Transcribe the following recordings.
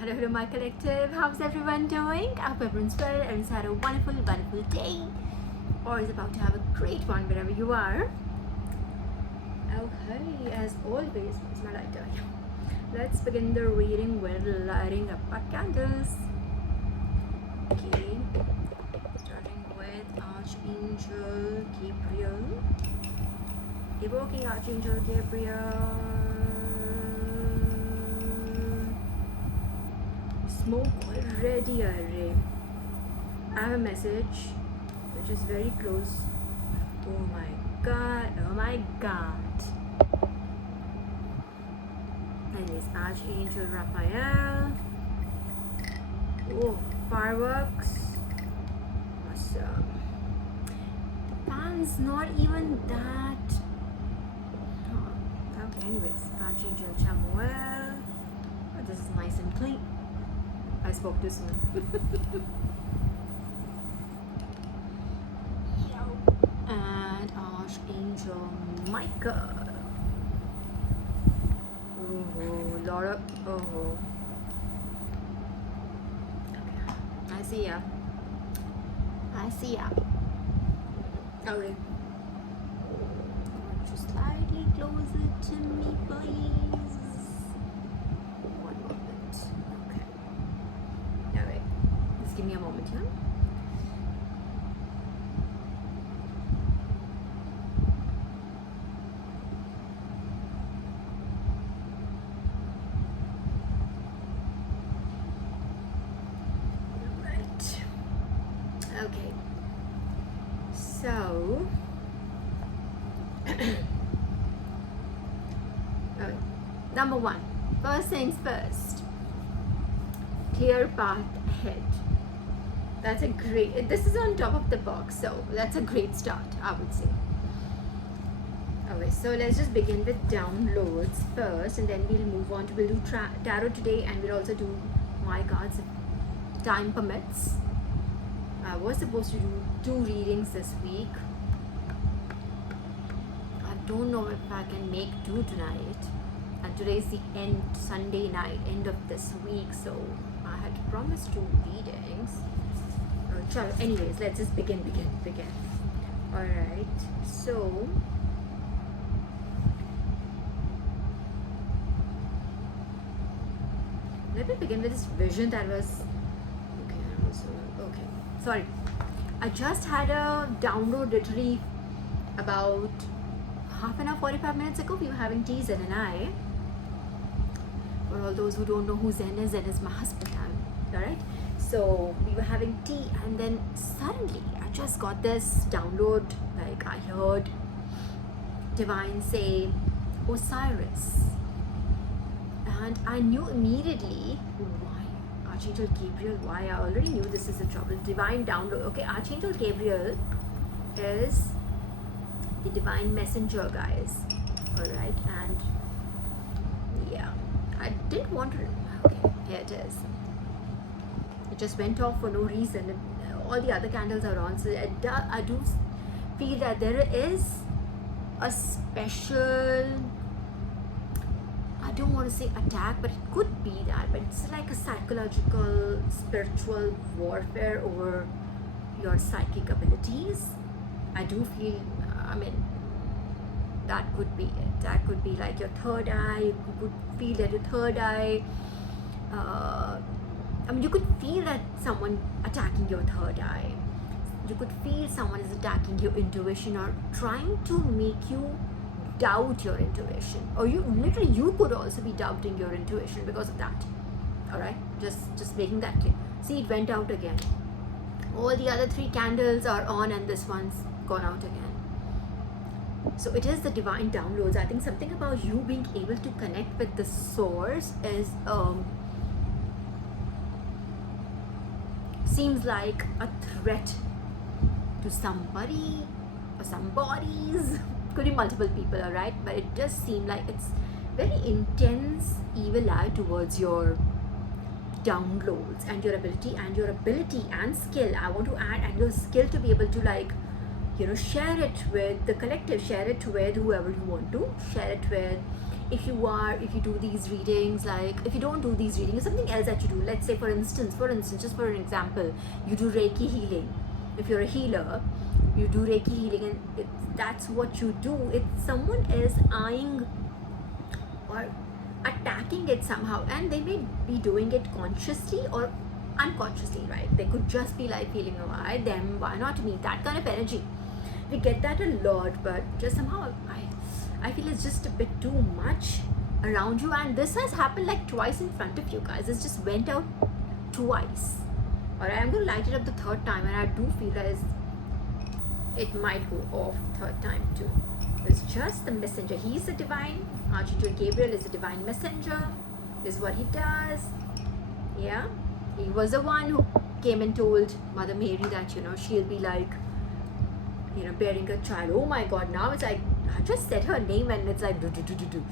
Hello my collective, how's everyone doing? I hope everyone's well, everyone's had a wonderful day, or is about to have a great one wherever you are. Okay, as always, it's my lighter. Let's begin the reading with lighting up our candles. Okay, starting with Archangel Gabriel. Evoking Archangel Gabriel. Smoke already, Array. I have a message which is very close. Oh my god, oh my god. Anyways, Archangel Raphael. Oh, fireworks. Awesome. The pan's not even that. Oh, okay, anyways, Archangel Chamuel. Oh, this is nice and clean. I spoke too soon. And Archangel Michael. Oh, lot of okay. I see ya. Okay. Just slightly closer to me, please. One moment. Okay. Alright. Just give me a moment here. Okay, so number one, first things first, clear path ahead. That's a great, this is on top of the box, so that's a great start, I would say. Okay, so let's just begin with downloads first, and then we'll move on to, we'll do tarot today, and we'll also do my cards if time permits. I was supposed to do 2 readings this week. I don't know if I can make 2 tonight. And today's the end, Sunday night, end of this week. So I had promised 2 readings. Anyways, let's just begin. Alright, so let me begin with this vision that was okay. Sorry, I just had a download literally about half an hour, 45 minutes ago. We were having tea, Zen and I. For all those who don't know who Zen is my husband. Alright, so we were having tea, and then suddenly I just got this download. Like, I heard Divine say Osiris, and I knew immediately why. Archangel Gabriel, why? I already knew this is a trouble. Divine download. Okay, Archangel Gabriel is the divine messenger, guys. Alright, and yeah, I didn't want to. Okay, here it is. It just went off for no reason. All the other candles are on, so I do feel that there is a special, I don't want to say attack, but it could be that, but it's like a psychological, spiritual warfare over your psychic abilities. I do feel, I mean, that could be it. That could be like your third eye. You could feel that your third eye, I mean, you could feel that someone attacking your third eye. You could feel someone is attacking your intuition or trying to make you doubt your intuition, or you could also be doubting your intuition because of that. All right, just making that clear. See, it went out again. All the other 3 candles are on, and this one's gone out again. So it is the divine downloads. I think something about you being able to connect with the source is seems like a threat to somebody or some bodies. Could be multiple people, alright, but it does seem like it's very intense evil eye towards your downloads and your ability and skill. I want to add, and your skill to be able to, like, you know, share it with the collective, share it with whoever you want to, share it with if you do these readings, like if you don't do these readings, something else that you do, let's say for instance, just for an example, you do Reiki healing. If you're a healer, you do Reiki healing, and that's what you do. If someone is eyeing or attacking it somehow, and they may be doing it consciously or unconsciously, right? They could just be like feeling, why them, why not me, that kind of energy. We get that a lot, but just somehow I feel it's just a bit too much around you. And this has happened like twice in front of you guys. It just went out twice. Alright, I'm going to light it up the third time, and I do feel as it might go off third time too. It's just the messenger. He's a divine. Archangel Gabriel is a divine messenger. This is what he does. Yeah. He was the one who came and told Mother Mary that, she'll be like, bearing a child. Oh my God, now it's like, I just said her name and it's like, do.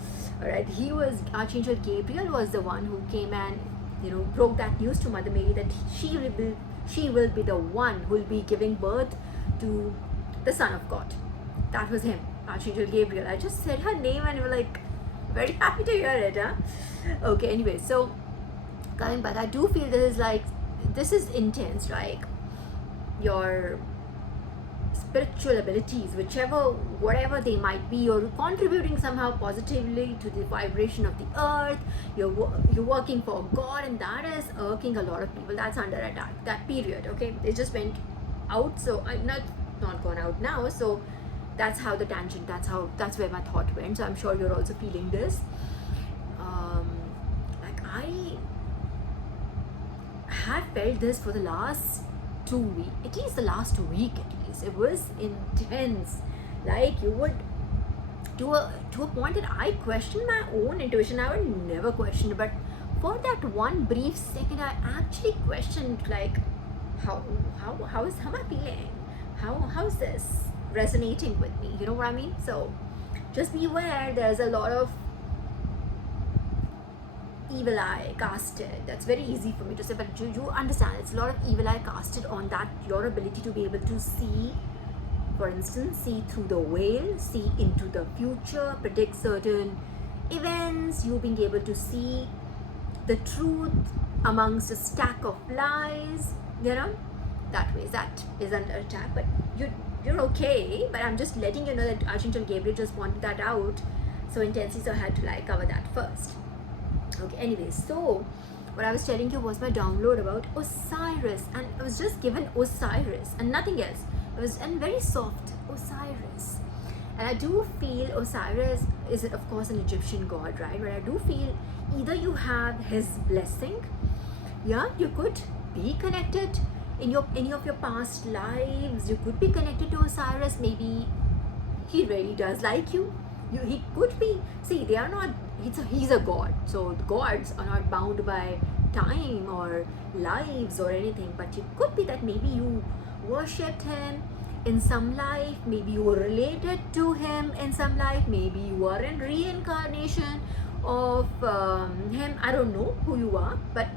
Alright, Archangel Gabriel was the one who came and, broke that news to Mother Mary that she will be the one who will be giving birth to the Son of God. That was him, Archangel Gabriel. I just said her name and we're like, very happy to hear it, huh? Okay, anyway, so coming back, I do feel this is intense, like your spiritual abilities, whatever they might be, you're contributing somehow positively to the vibration of the earth. You're working for God, and that is irking a lot of people. That's under attack, that period. Okay, it just went out, so I'm not gone out now, so that's how the tangent, that's where my thought went. So I'm sure you're also feeling this. Like I have felt this for the last 2 weeks, at least the last week. It was intense. Like you would to a point that I questioned my own intuition. I would never question it, but for that one brief second, I actually questioned, like, how am I feeling? How is this resonating with me? You know what I mean? So just be aware. There's a lot of evil eye casted. That's very easy for me to say, but you understand, it's a lot of evil eye casted on that, your ability to be able to see, for instance, see through the veil, see into the future, predict certain events, you being able to see the truth amongst a stack of lies, that way. That is under attack, but you're okay. But I'm just letting you know that Archangel Gabriel just pointed that out so intensely, so I had to cover that first. Okay, anyway, so what I was telling you was my download about Osiris, and I was just given Osiris and nothing else. It was, and very soft, Osiris. And I do feel Osiris is, of course, an Egyptian god, right? But I do feel either you have his blessing, you could be connected in any of your past lives. You could be connected to Osiris. Maybe he really does like you. He could be. See, they are not. He's a god. So the gods are not bound by time or lives or anything. But it could be that maybe you worshipped him in some life. Maybe you were related to him in some life. Maybe you are in reincarnation of him. I don't know who you are, but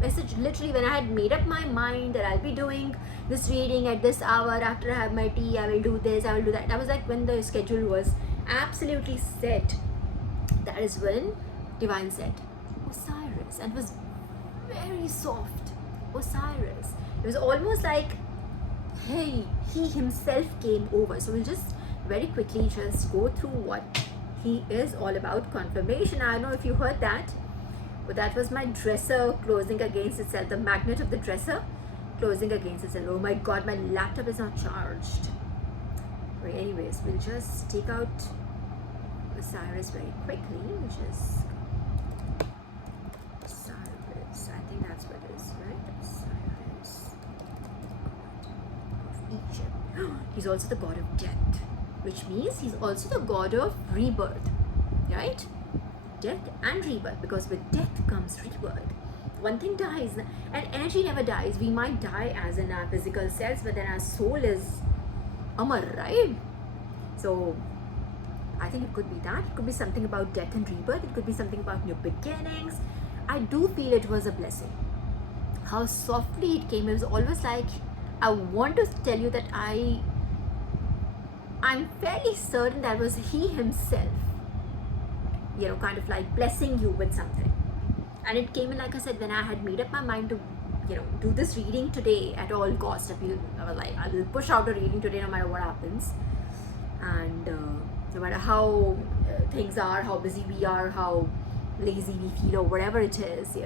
message literally, when I had made up my mind that I'll be doing this reading at this hour, after I have my tea, I will do this, I will do that. That was like when the schedule was absolutely set. That is when Divine said Osiris, and it was very soft. Osiris. It was almost like, hey, he himself came over. So we'll just very quickly just go through what he is all about. Confirmation. I don't know if you heard that, but that was my dresser closing against itself, the magnet of the dresser closing against itself. Oh my God, my laptop is not charged. Right, anyways, we'll just take out Osiris very quickly, which is Osiris. I think that's what it is, right? Osiris, god of Egypt. He's also the god of death, which means he's also the god of rebirth, right? Death and rebirth, because with death comes rebirth. One thing dies, and energy never dies. We might die as in our physical selves, but then our soul is amar, right? So I think it could be that. It could be something about death and rebirth. It could be something about new beginnings. I do feel it was a blessing. How softly it came. It was always like, I want to tell you that I'm fairly certain that was he himself kind of like blessing you with something. And it came in, like I said, when I had made up my mind to do this reading today at all costs. I was like, I will push out a reading today no matter what happens, and no matter how things are, how busy we are, how lazy we feel, or whatever it is,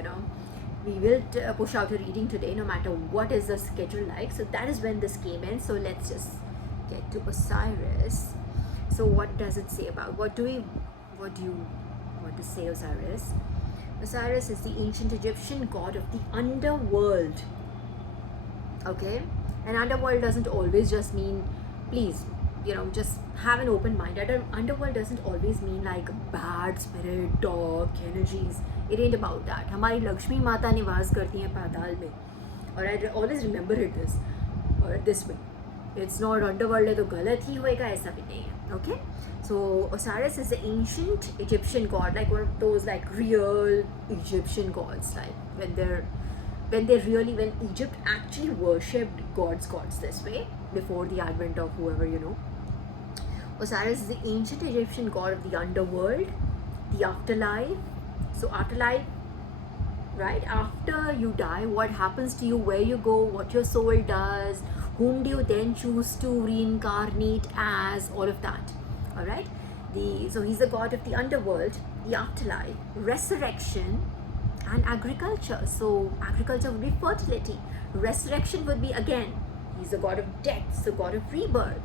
we will push out a reading today no matter what is the schedule like. So that is when this came in. So let's just get to Osiris. So what does it say about, what do you want to say, Osiris? Osiris is the ancient Egyptian god of the underworld. Okay, and underworld doesn't always just mean, please, just have an open mind. Underworld doesn't always mean like bad spirit, dark energies. It ain't about that. हमारी लक्ष्मी माता निवास करती हैं पाताल में, और I always remember it this way. It's not underworld है तो गलत ही होएगा, ऐसा भी नहीं है. Okay, so Osiris is the ancient Egyptian god, like one of those like real Egyptian gods, like when Egypt actually worshipped gods this way before the advent of whoever. Osiris is the ancient Egyptian god of the underworld, the afterlife. So afterlife, right? After you die, what happens to you, where you go, what your soul does, whom do you then choose to reincarnate as, all of that. All right. So he's the god of the underworld, the afterlife, resurrection, and agriculture. So agriculture would be fertility. Resurrection would be, again, he's the god of death, the god of rebirth.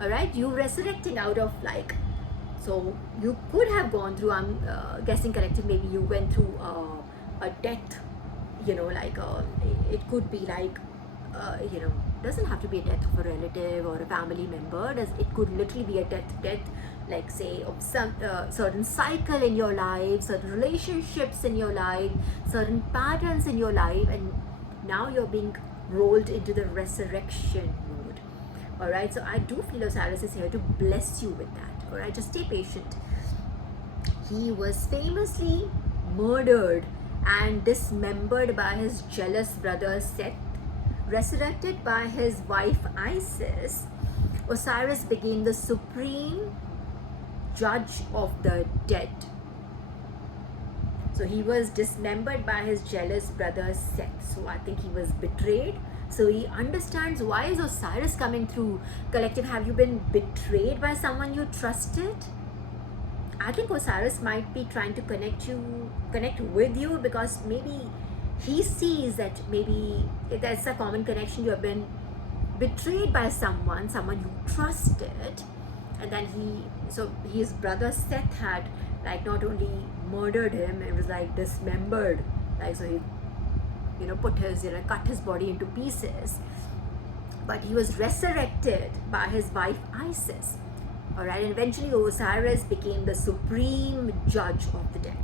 All right, you resurrecting out of like, so you could have gone through, I'm guessing collective, maybe you went through a death, it could be like, doesn't have to be a death of a relative or a family member. It could literally be a death, like say of some certain cycle in your life, certain relationships in your life, certain patterns in your life, and now you're being rolled into the resurrection mode. All right, so I do feel Osiris is here to bless you with that. All right, just stay patient. He was famously murdered and dismembered by his jealous brother Seth. Resurrected by his wife Isis, Osiris became the supreme judge of the dead. So he was dismembered by his jealous brother Seth. So I think he was betrayed. So he understands, why is Osiris coming through? Collective, have you been betrayed by someone you trusted? I think Osiris might be trying to connect with you, because maybe he sees that maybe there's a common connection. You have been betrayed by someone you trusted, and then his brother Seth had like not only murdered him, it was like dismembered, like, so he cut his body into pieces, but he was resurrected by his wife Isis. All right, and eventually Osiris became the supreme judge of the dead.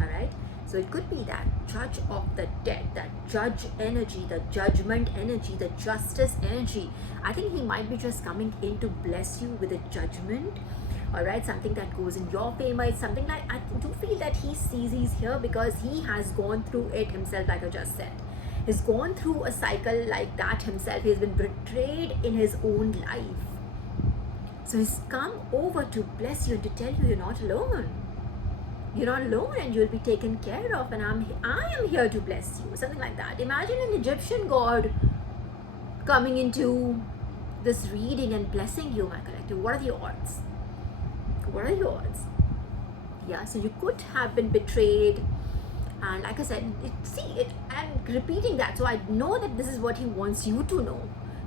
All right, so it could be that judge of the dead, that judge energy, the judgment energy, the justice energy. I think he might be just coming in to bless you with a judgment. All right, something that goes in your favor. It's something like, I do feel that he's here because he has gone through it himself, like I just said. He's gone through a cycle like that himself. He's been betrayed in his own life. So he's come over to bless you and to tell you you're not alone. You're not alone, and you'll be taken care of, and I am here to bless you. Something like that. Imagine an Egyptian god coming into this reading and blessing you, my collective. What are the odds? What are the odds? Yeah, so you could have been betrayed, and like I said, I'm repeating that, so I know that this is what he wants you to know,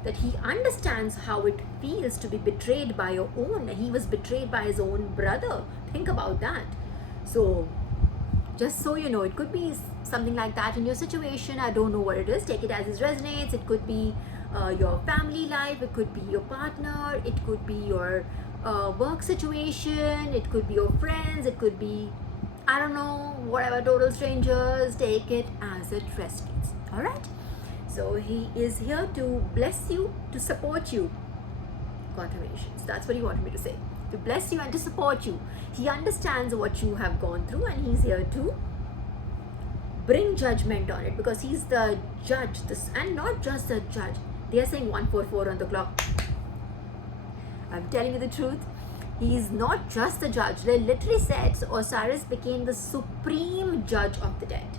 that he understands how it feels to be betrayed by your own. He was betrayed by his own brother. Think about that. So just so you know, it could be something like that in your situation. I don't know what it is. Take it as it resonates. It could be your family life, it could be your partner, it could be your work situation, it could be your friends, it could be, I don't know, whatever, total strangers. Take it as it resonates. All right, so he is here to bless you, to support you. Confirmations, that's what he wanted me to say, to bless you and to support you. He understands what you have gone through, and he's here to bring judgment on it, because he's the judge, and not just the judge. They are saying 144 on the clock. I'm telling you the truth. He's not just the judge. They literally said Osiris became the supreme judge of the dead.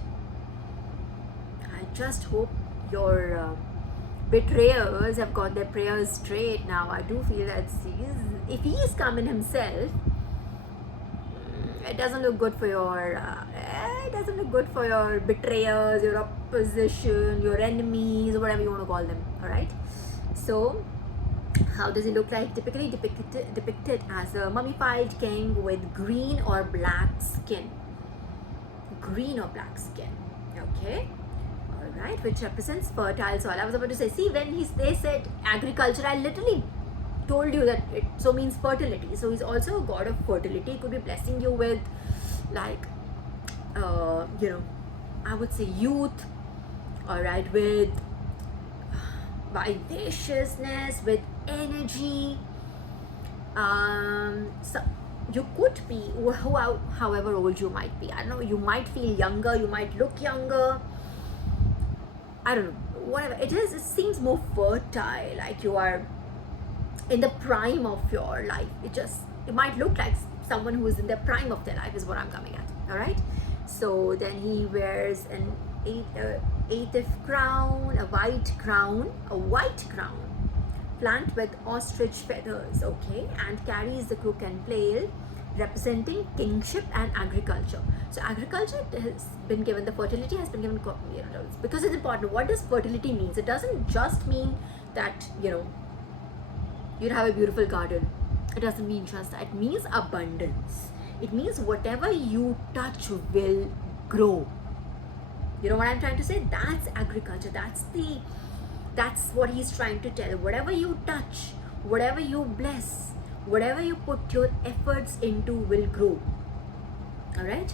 I just hope your betrayers have got their prayers straight now. I do feel that if he's coming himself, it doesn't look good for your betrayers, your opposition, your enemies, whatever you want to call them. All right. So, how does he look like? Typically depicted as a mummified king with green or black skin. Green or black skin. Okay. All right. Which represents fertile soil. I was about to say. See, when they said agriculture, I literally told you that it so means fertility. So he's also a god of fertility. He could be blessing you with, like, I would say youth. All right, with vivaciousness, with energy. So you could be, however old you might be. I don't know. You might feel younger. You might look younger. I don't know. Whatever it is, it seems more fertile. Like you are in the prime of your life. It might look like someone who is in the prime of their life is what I'm coming at. All right. So then he wears an eighth crown, a white crown, flanked with ostrich feathers. Okay, and carries the crook and flail, representing kingship and agriculture. So agriculture has been given, the fertility has been given, because it's important. What does fertility mean? It doesn't just mean that you'd have a beautiful garden. It doesn't mean just that. It means abundance. It means whatever you touch will grow. You know what I'm trying to say? That's agriculture. That's what he's trying to tell. Whatever you touch, whatever you bless, whatever you put your efforts into will grow. All right.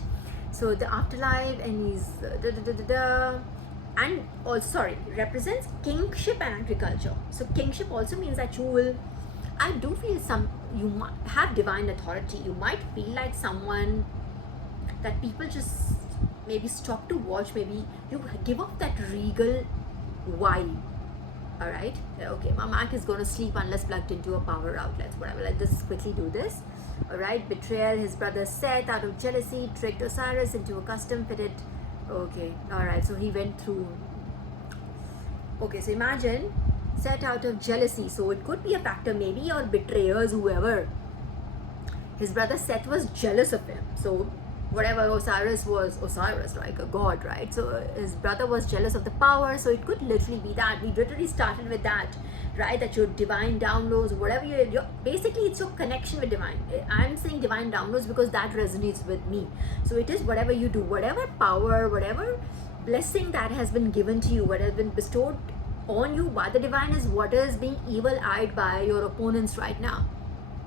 So the afterlife, and he's and also represents kingship and agriculture. So kingship also means that you will. I do feel you might have divine authority. You might feel like someone that people just maybe stop to watch. Maybe you give off that regal vibe. All right. Okay. My Mac is going to sleep unless plugged into a power outlet. Whatever. Let's just quickly do this. All right. Betrayal. His brother Seth, out of jealousy, tricked Osiris into a custom-fitted. Okay. All right. So he went through. Okay. So imagine. Set out of jealousy, so it could be a factor. Maybe your betrayers, whoever. His brother Seth was jealous of him. So whatever Osiris was, like a god, right? So his brother was jealous of the power. So it could literally be that. We literally started with that, right? That your divine downloads, whatever you're basically it's your connection with divine. I'm saying divine downloads because that resonates with me. So it is whatever you do, whatever power, whatever blessing that has been given to you, what has been bestowed on you by the divine, is what is being evil-eyed by your opponents right now.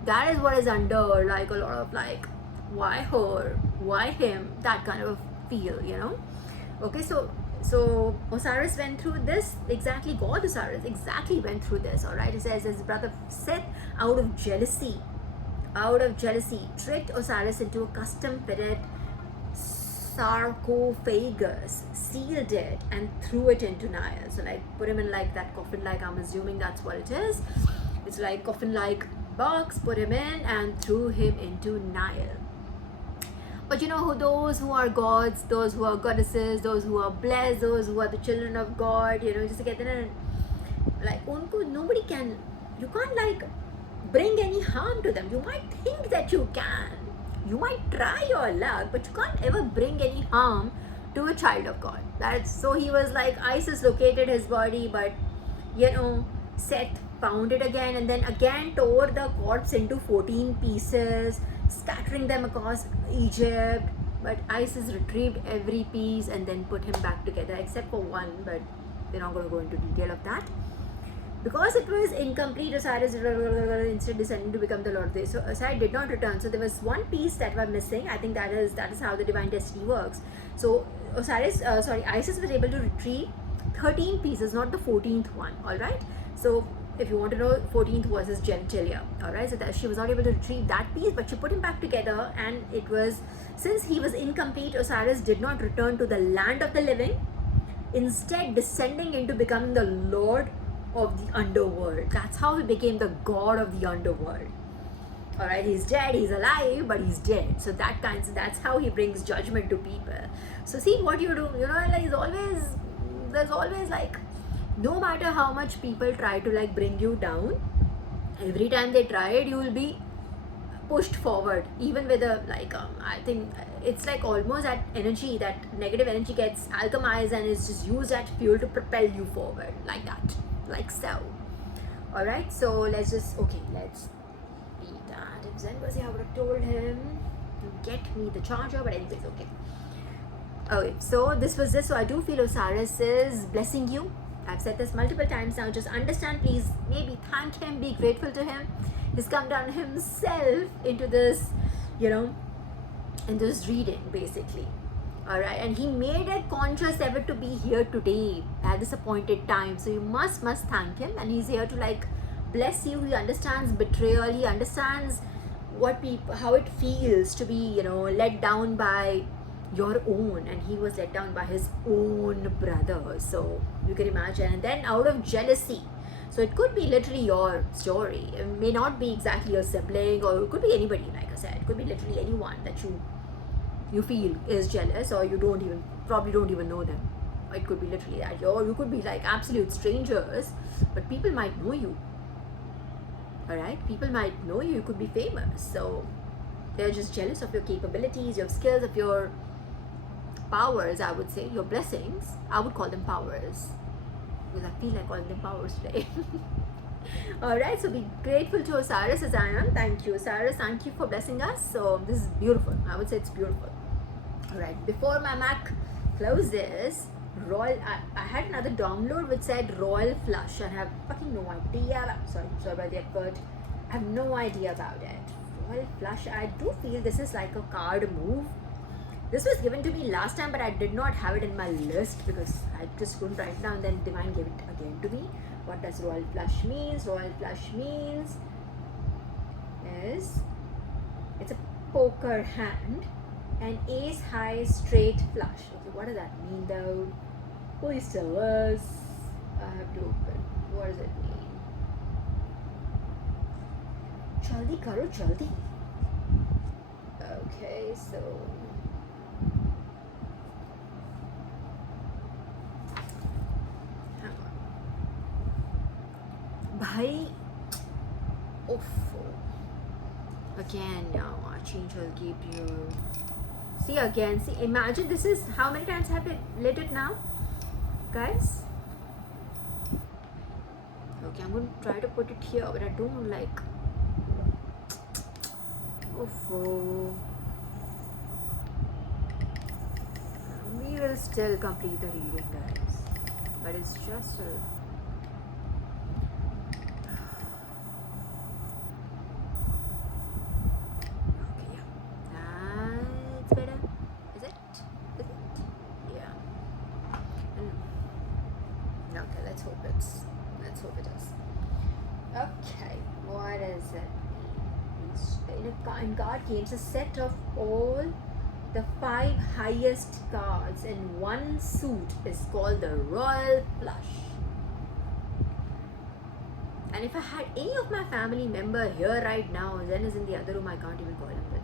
That is what is under like a lot of like, why her, why him, that kind of feel, Okay, so Osiris went through this, exactly, God Osiris exactly went through this. All right, it says his brother Seth, out of jealousy, tricked Osiris into a custom-fitted sarcophagus, sealed it, and threw it into Nile. So like put him in like that coffin, like I'm assuming that's what it is. It's like coffin like box, put him in and threw him into Nile. But those who are gods, those who are goddesses, those who are blessed, those who are the children of God, just to get in, like nobody can, you can't like bring any harm to them. You might think that you can. You might try your luck, but you can't ever bring any harm to a child of God. So he was like, Isis located his body, but Seth found it again, and then again tore the corpse into 14 pieces, scattering them across Egypt. But Isis retrieved every piece and then put him back together, except for one, but we're not going to go into detail of that. Because it was incomplete, Osiris instead descending to become the Lord of the Days. So Osiris did not return. So there was one piece that was missing. I think that is how the divine destiny works. So Isis was able to retrieve 13 pieces, not the 14th one. All right. So if you want to know, 14th was his genitalia. All right. So that she was not able to retrieve that piece, but she put him back together, and it was, since he was incomplete, Osiris did not return to the land of the living, instead descending into becoming the Lord of the underworld. That's how he became the god of the underworld. All right, he's dead, he's alive, but he's dead. So that's how he brings judgment to people. So see what you do, like there's always like, no matter how much people try to like bring you down, every time they try it, you will be pushed forward, even with a like I think it's like almost that energy, that negative energy gets alchemized and is just used as fuel to propel you forward, like that, like so. All right, so let's beat that. If Zen was here, I would have told him to get me the charger, but anyways, okay, so this was this. So I do feel Osiris is blessing you. I've said this multiple times now. Just understand, please, maybe thank him, be grateful to him. He's come down himself into this, in this reading, basically. All right, and he made a conscious effort to be here today at this appointed time. So you must thank him, and he's here to like bless you. He understands betrayal. He understands how it feels to be, let down by your own, and he was let down by his own brother. So you can imagine, and then out of jealousy. So it could be literally your story. It may not be exactly your sibling, or it could be anybody, like I said. It could be literally anyone that you feel is jealous, or you probably don't even know them. It could be literally that. Or you could be like absolute strangers, but people might know you. All right? People might know you. You could be famous. So they're just jealous of your capabilities, your skills, of your powers, I would say. Your blessings. I would call them powers, because I feel like calling them powers today. Alright, so be grateful to Osiris as I am. Thank you, Osiris. Thank you for blessing us. So this is beautiful. I would say it's beautiful. Alright, before my Mac closes, I had another download which said Royal Flush, and I have fucking no idea. Sorry about the effort. I have no idea about it. Royal Flush, I do feel this is like a card move. This was given to me last time, but I did not have it in my list because I just couldn't write it down. Then Divine gave it again to me. What does Royal Flush means? Royal Flush means it's a poker hand, and ace high straight flush. Okay, what does that mean though? Please tell us. I have to open. What does it mean? Jaldi karo, jaldi. Okay, so Bhai, again now our change will keep you. See again, imagine this is how many times have I lit it now, guys? Okay, I'm going to try to put it here, but I don't like. We will still complete the reading, guys, but it's just a. Let's hope it is. Okay, what is it? In card games, a set of all the 5 highest cards in one suit is called the Royal Flush. And if I had any of my family member here right now, Zen is in the other room, I can't even call him, but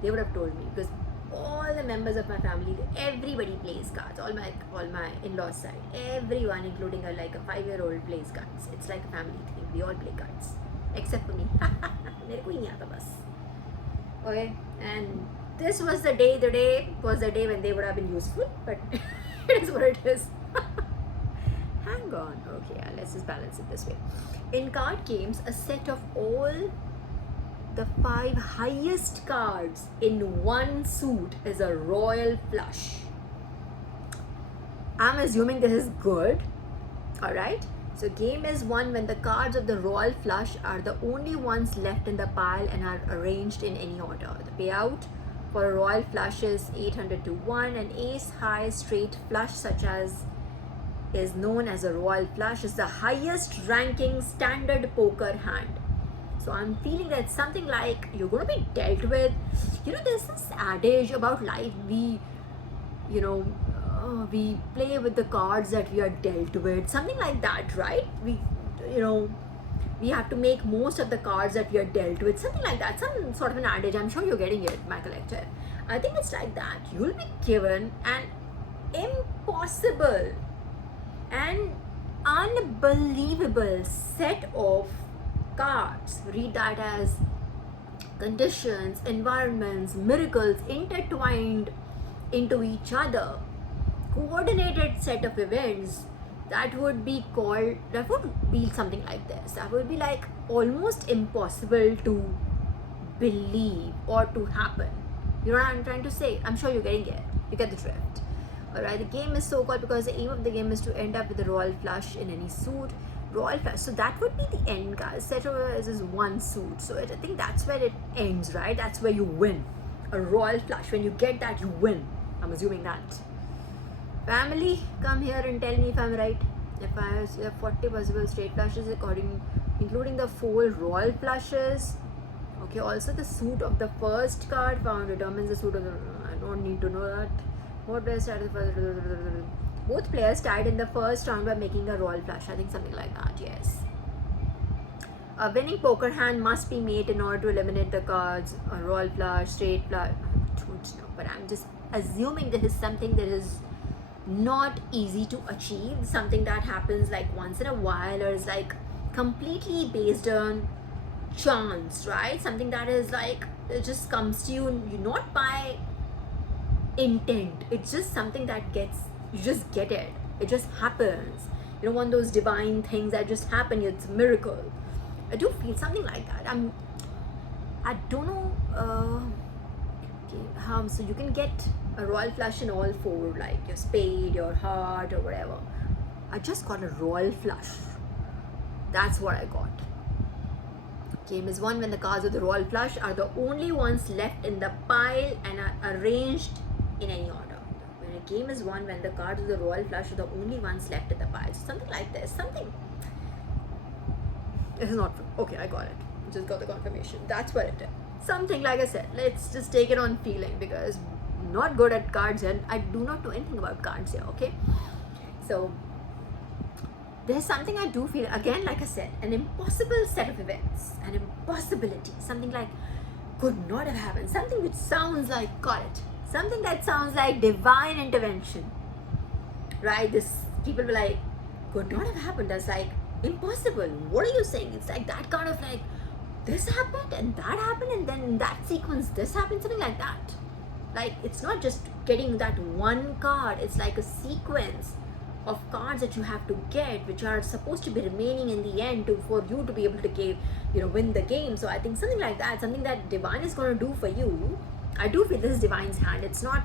they would have told me, because all the members of my family, everybody plays cards. All my in-laws side, everyone, including a 5-year-old, plays cards. It's like a family thing. We all play cards, except for me. मेरे को ही नहीं आता बस. Okay, and this was the day. Today was the day when they would have been useful, but it is what it is. Hang on. Okay, let's just balance it this way. In card games, a set of all the 5 highest cards in one suit is a Royal Flush. I'm assuming this is good. Alright, so game is won when the cards of the Royal Flush are the only ones left in the pile and are arranged in any order. The payout for a Royal Flush is 800 to 1. An ace high straight flush, such as is known as a Royal Flush, is the highest ranking standard poker hand. So I'm feeling that something like you're going to be dealt with. There's this adage about life. We play with the cards that we are dealt with. Something like that, right? we have to make most of the cards that we are dealt with, something like that, some sort of an adage. I'm sure you're getting it, my collector. I think it's like that. You'll be given an impossible and unbelievable set of cards. Read that as conditions, environments, miracles intertwined into each other, coordinated set of events that would be something like this. That would be like almost impossible to believe or to happen. You know what I'm trying to say? I'm sure you're getting it. You get the drift. Alright, the game is so called because the aim of the game is to end up with a royal flush in any suit. Royal flush, so that would be the end, guys. Set over is one suit, so I think that's where it ends, right? That's where you win. A royal flush, when you get that, you win. I'm assuming that. Family, come here and tell me if I'm right. If I have 40 possible straight flushes, including the 4 royal flushes. Okay, also the suit of the first card found determines the suit of the. I don't need to know that. What players tied the first? Both players tied in the first round by making a royal flush. I think something like that. Yes. A winning poker hand must be made in order to eliminate the cards. A royal flush, straight flush. I don't know, but I'm just assuming this is something that is not easy to achieve. Something that happens like once in a while, or is like completely based on chance, right? Something that is like it just comes to you, not by intent. It's just something that you just get it. It just happens. You don't want those divine things that just happen. It's a miracle. I do feel something like that. I don't know. Okay, so you can get a royal flush in all 4, like your spade, your heart, or whatever. I just got a royal flush. That's what I got. Game is won when the cards of the royal flush are the only ones left in the pile and are arranged in any order. When a game is won when the cards of the royal flush are the only ones left in the pile. So something like this. This is not true. Okay, I got it. Just got the confirmation. That's what it is. Something like I said. Let's just take it on feeling, because I'm not good at cards and I do not know anything about cards here. Okay, so there's something I do feel, again, like I said, an impossible set of events, an impossibility, something like could not have happened, something which sounds like, got it, something that sounds like divine intervention, right? This people were like, could not have happened. That's like impossible. What are you saying? It's like that kind of like, this happened and that happened, and then in that sequence this happened, something like that. Like, it's not just getting that one card, it's like a sequence of cards that you have to get, which are supposed to be remaining in the end for you to be able to win the game. So I think something like that, something that divine is going to do for you. I do feel this is divine's hand. It's not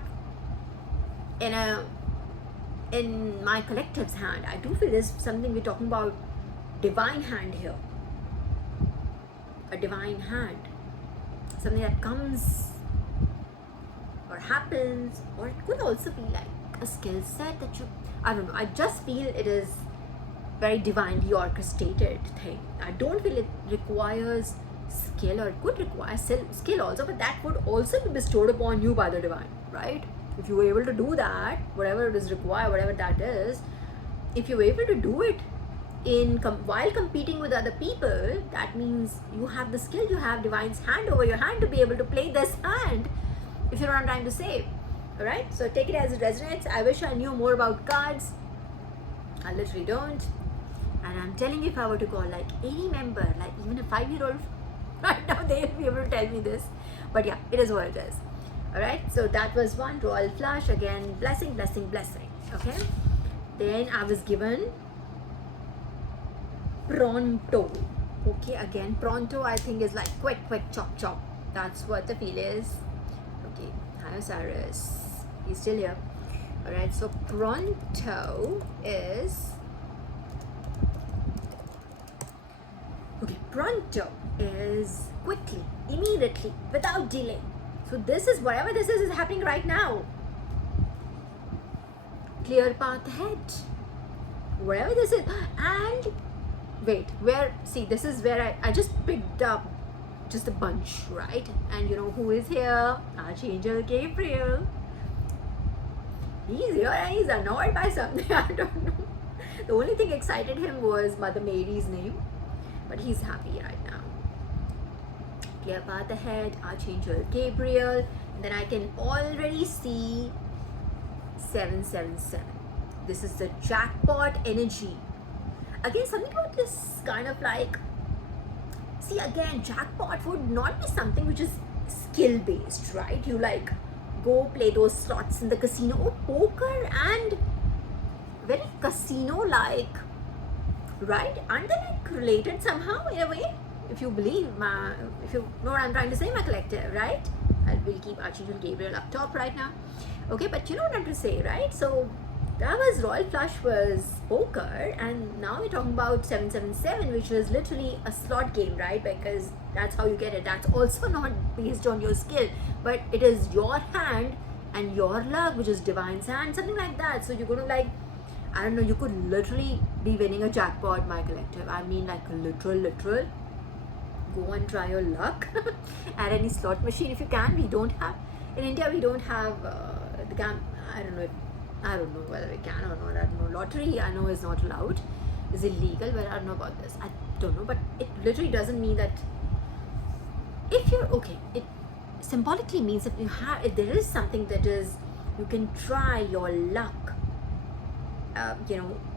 in my collective's hand. I do feel this something we're talking about divine hand here. A divine hand, something that comes or happens, or it could also be like a skill set that I don't know. I just feel it is very divinely orchestrated thing. I don't feel it requires skill, or it could require skill also, but that would also be bestowed upon you by the divine, right? If you were able to do that, whatever it is required, whatever that is, if you were able to do it while competing with other people, that means you have the skill, you have divine's hand over your hand to be able to play this hand, if you know what I'm trying to say. Alright, so take it as it resonates. I wish I knew more about cards. I literally don't. And I'm telling you, if I were to call like any member, like even a 5-year-old right now, they'll be able to tell me this. But yeah, it is what it is. Alright, so that was one royal flush. Again, blessing, blessing, blessing. Okay, then I was given pronto. Okay, again, pronto I think is like quick, quick, chop, chop. That's what the feel is. Okay, hi Osiris. He's still here. Alright, so pronto is quickly, immediately, without delay. So this is, whatever this is happening right now. Clear path ahead. Whatever this is. And wait, see, this is where I just picked up just a bunch, right? And you know who is here? Archangel Gabriel. He's here and he's annoyed by something. I don't know. The only thing excited him was Mother Mary's name. but he's happy right now. Clear path ahead, Archangel Gabriel, and then I can already see 777. This is the jackpot energy. Again, something about this kind of like, see, again, jackpot would not be something which is skill based, right? You like go play those slots in the casino, or poker, and very casino like, right? Aren't they like related somehow in a way? If you believe, if you know what I'm trying to say, my collective, right? We'll keep Archangel Gabriel up top right now. Okay, but you know what I'm trying to say, right? So that was Royal Flush was poker, and now we're talking about 777, which was literally a slot game, right? Because that's how you get it. That's also not based on your skill, but it is your hand and your luck, which is divine's hand, something like that. So you're going to like, I don't know, you could literally be winning a jackpot, my collective. I mean like literal. Go and try your luck at any slot machine if you can. We don't have, in India we don't have I don't know whether we can or not. I don't know. Lottery I know is not allowed, is illegal, but I don't know about this. I don't know, but it literally doesn't mean that if you're okay, it symbolically means that if there is something that is, you can try your luck,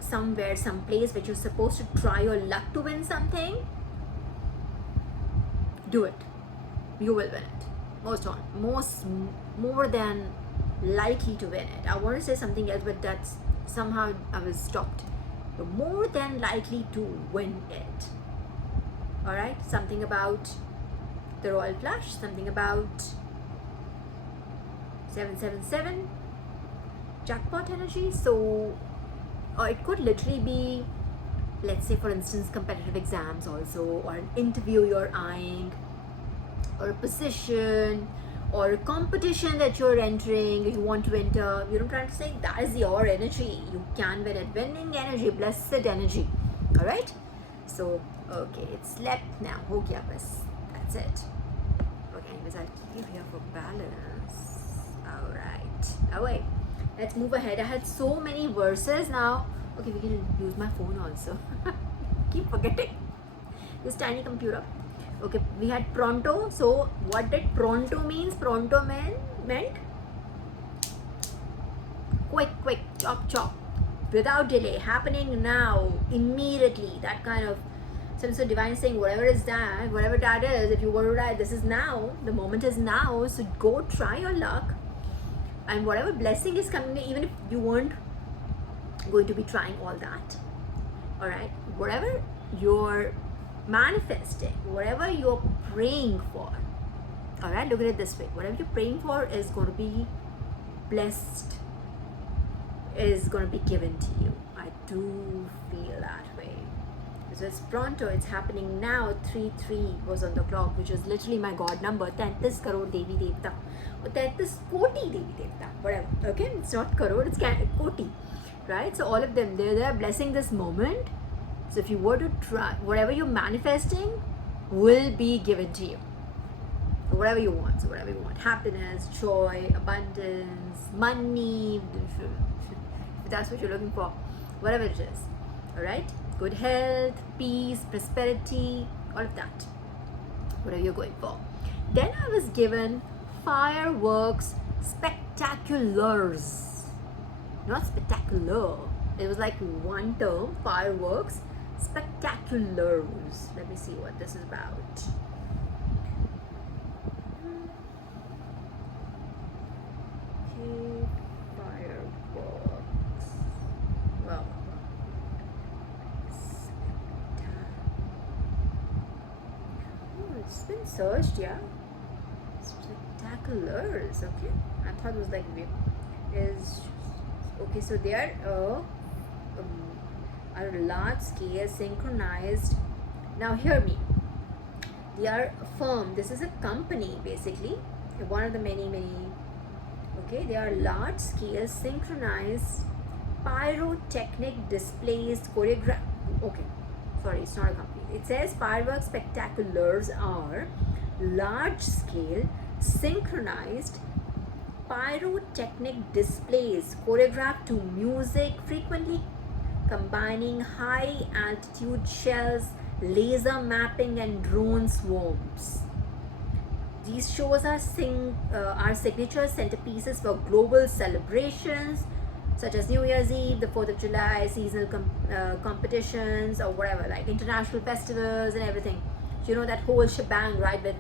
somewhere, some place where you're supposed to try your luck to win something. Do it. You will win it. More than likely to win it. I want to say something else, but that's somehow I was stopped. You're more than likely to win it. Alright? Something about the Royal Flush, something about 777 jackpot energy. So, or it could literally be, let's say for instance, competitive exams also, or an interview you're eyeing, or a position, or a competition that you're entering, you want to enter. You know what I'm trying to say? That is your energy. You can win it. Winning energy, blessed energy. Alright? So, okay, it's left now. Okay, that's it. Okay, anyways, I'll keep you here for balance. Alright. Oh wait, let's move ahead. I had so many verses now. Okay, we can use my phone also. Keep forgetting. This tiny computer. Okay, we had pronto. So what did pronto means? Pronto meant quick, chop, without delay, happening now, immediately. That kind of sense of divine saying, whatever that is, if you were to write, this is now, the moment is now. So go try your luck, and whatever blessing is coming, even if you weren't going to be trying all that, all right, whatever you're manifesting, whatever you're praying for, all right, look at it this way, whatever you're praying for is going to be blessed, is going to be given to you. I do feel that way. So it's pronto, it's happening now. 3 was on the clock, which is literally my god number, 33 crore devi devta, or 33 koti devi devta, whatever. Okay, it's not crore, it's koti, right? So all of them, they're blessing this moment. So if you were to try, whatever you're manifesting will be given to you. Whatever you want. So whatever you want. Happiness, joy, abundance, money, if that's what you're looking for. Whatever it is. Alright? Good health, peace, prosperity, all of that. Whatever you're going for. Then I was given fireworks spectaculars. Not spectacular. It was like one term, fireworks spectaculars. Let me see what this is about. Okay, fireworks. Well, it's been searched, yeah. Spectaculars, okay. I thought it was like okay, so they are a large scale synchronized. Now hear me, they are a firm, this is a company basically, one of the many, okay, they are large scale synchronized pyrotechnic displays choreograph. Okay, sorry, it's not a company. It says fireworks spectaculars are large scale synchronized pyrotechnic displays choreographed to music, frequently combining high altitude shells laser mapping and drone swarms. These shows are signature centerpieces for global celebrations such as New Year's Eve, the 4th of July, seasonal competitions, or whatever, like international festivals and everything. You know, that whole shebang, right, with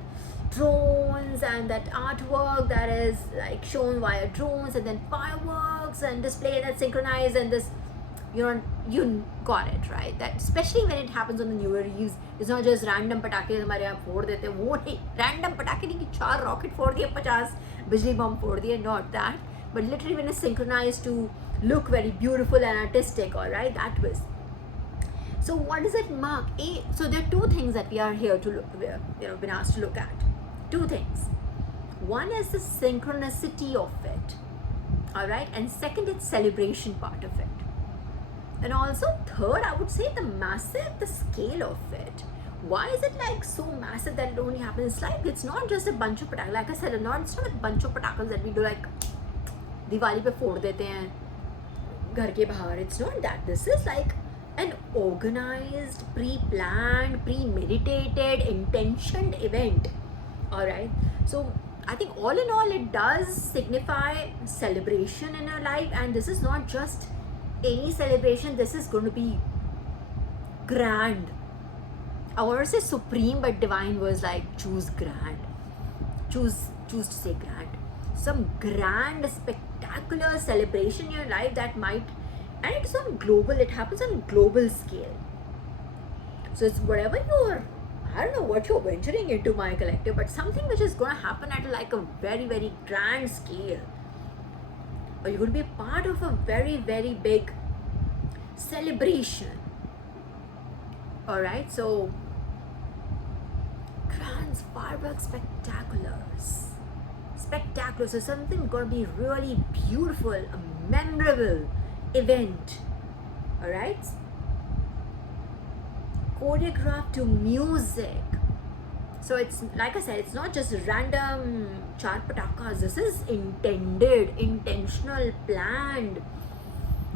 drones and that artwork that is like shown via drones, and then fireworks and display that's synchronized, and this, you got it, right? That especially when it happens on the New Year Eve, it's not just random पटाखे हमारे यहाँ फोड़ देते हैं, वो नहीं, random पटाखे नहीं कि 4 रॉकेट फोड़ दिए, 50 बिजली बम फोड़ दिए, not that, but literally when it's synchronized to look very beautiful and artistic, all right, that was. So what does it mark? So there are two things that we are here to look, been asked to look at. Two things. One is the synchronicity of it, all right, and second, it's celebration part of it. And also third, I would say the scale of it. Why is it like so massive that it only happens? It's like, it's not just a bunch of patakas. Like I said, it's not a bunch of patakas that we do like Diwali pe phod dete hain ghar ke bahar. It's not that. This is like an organized, pre-planned, premeditated, intentioned event. All right. So I think all in all, it does signify celebration in our life, and this is not just any celebration. This is going to be grand. I want to say supreme, but divine was like, choose grand. Choose to say grand. Some grand, spectacular celebration in your life that might, and it's on global, it happens on global scale. So it's whatever I don't know what you're venturing into, my collective, but something which is going to happen at like a very, very grand scale. Or you're going to be a part of a very, very big celebration. All right, so grand fireworks, spectacular. So something going to be really beautiful, a memorable event. All right, choreographed to music. So it's like I said, it's not just random char patakas. This is intended, intentional, planned,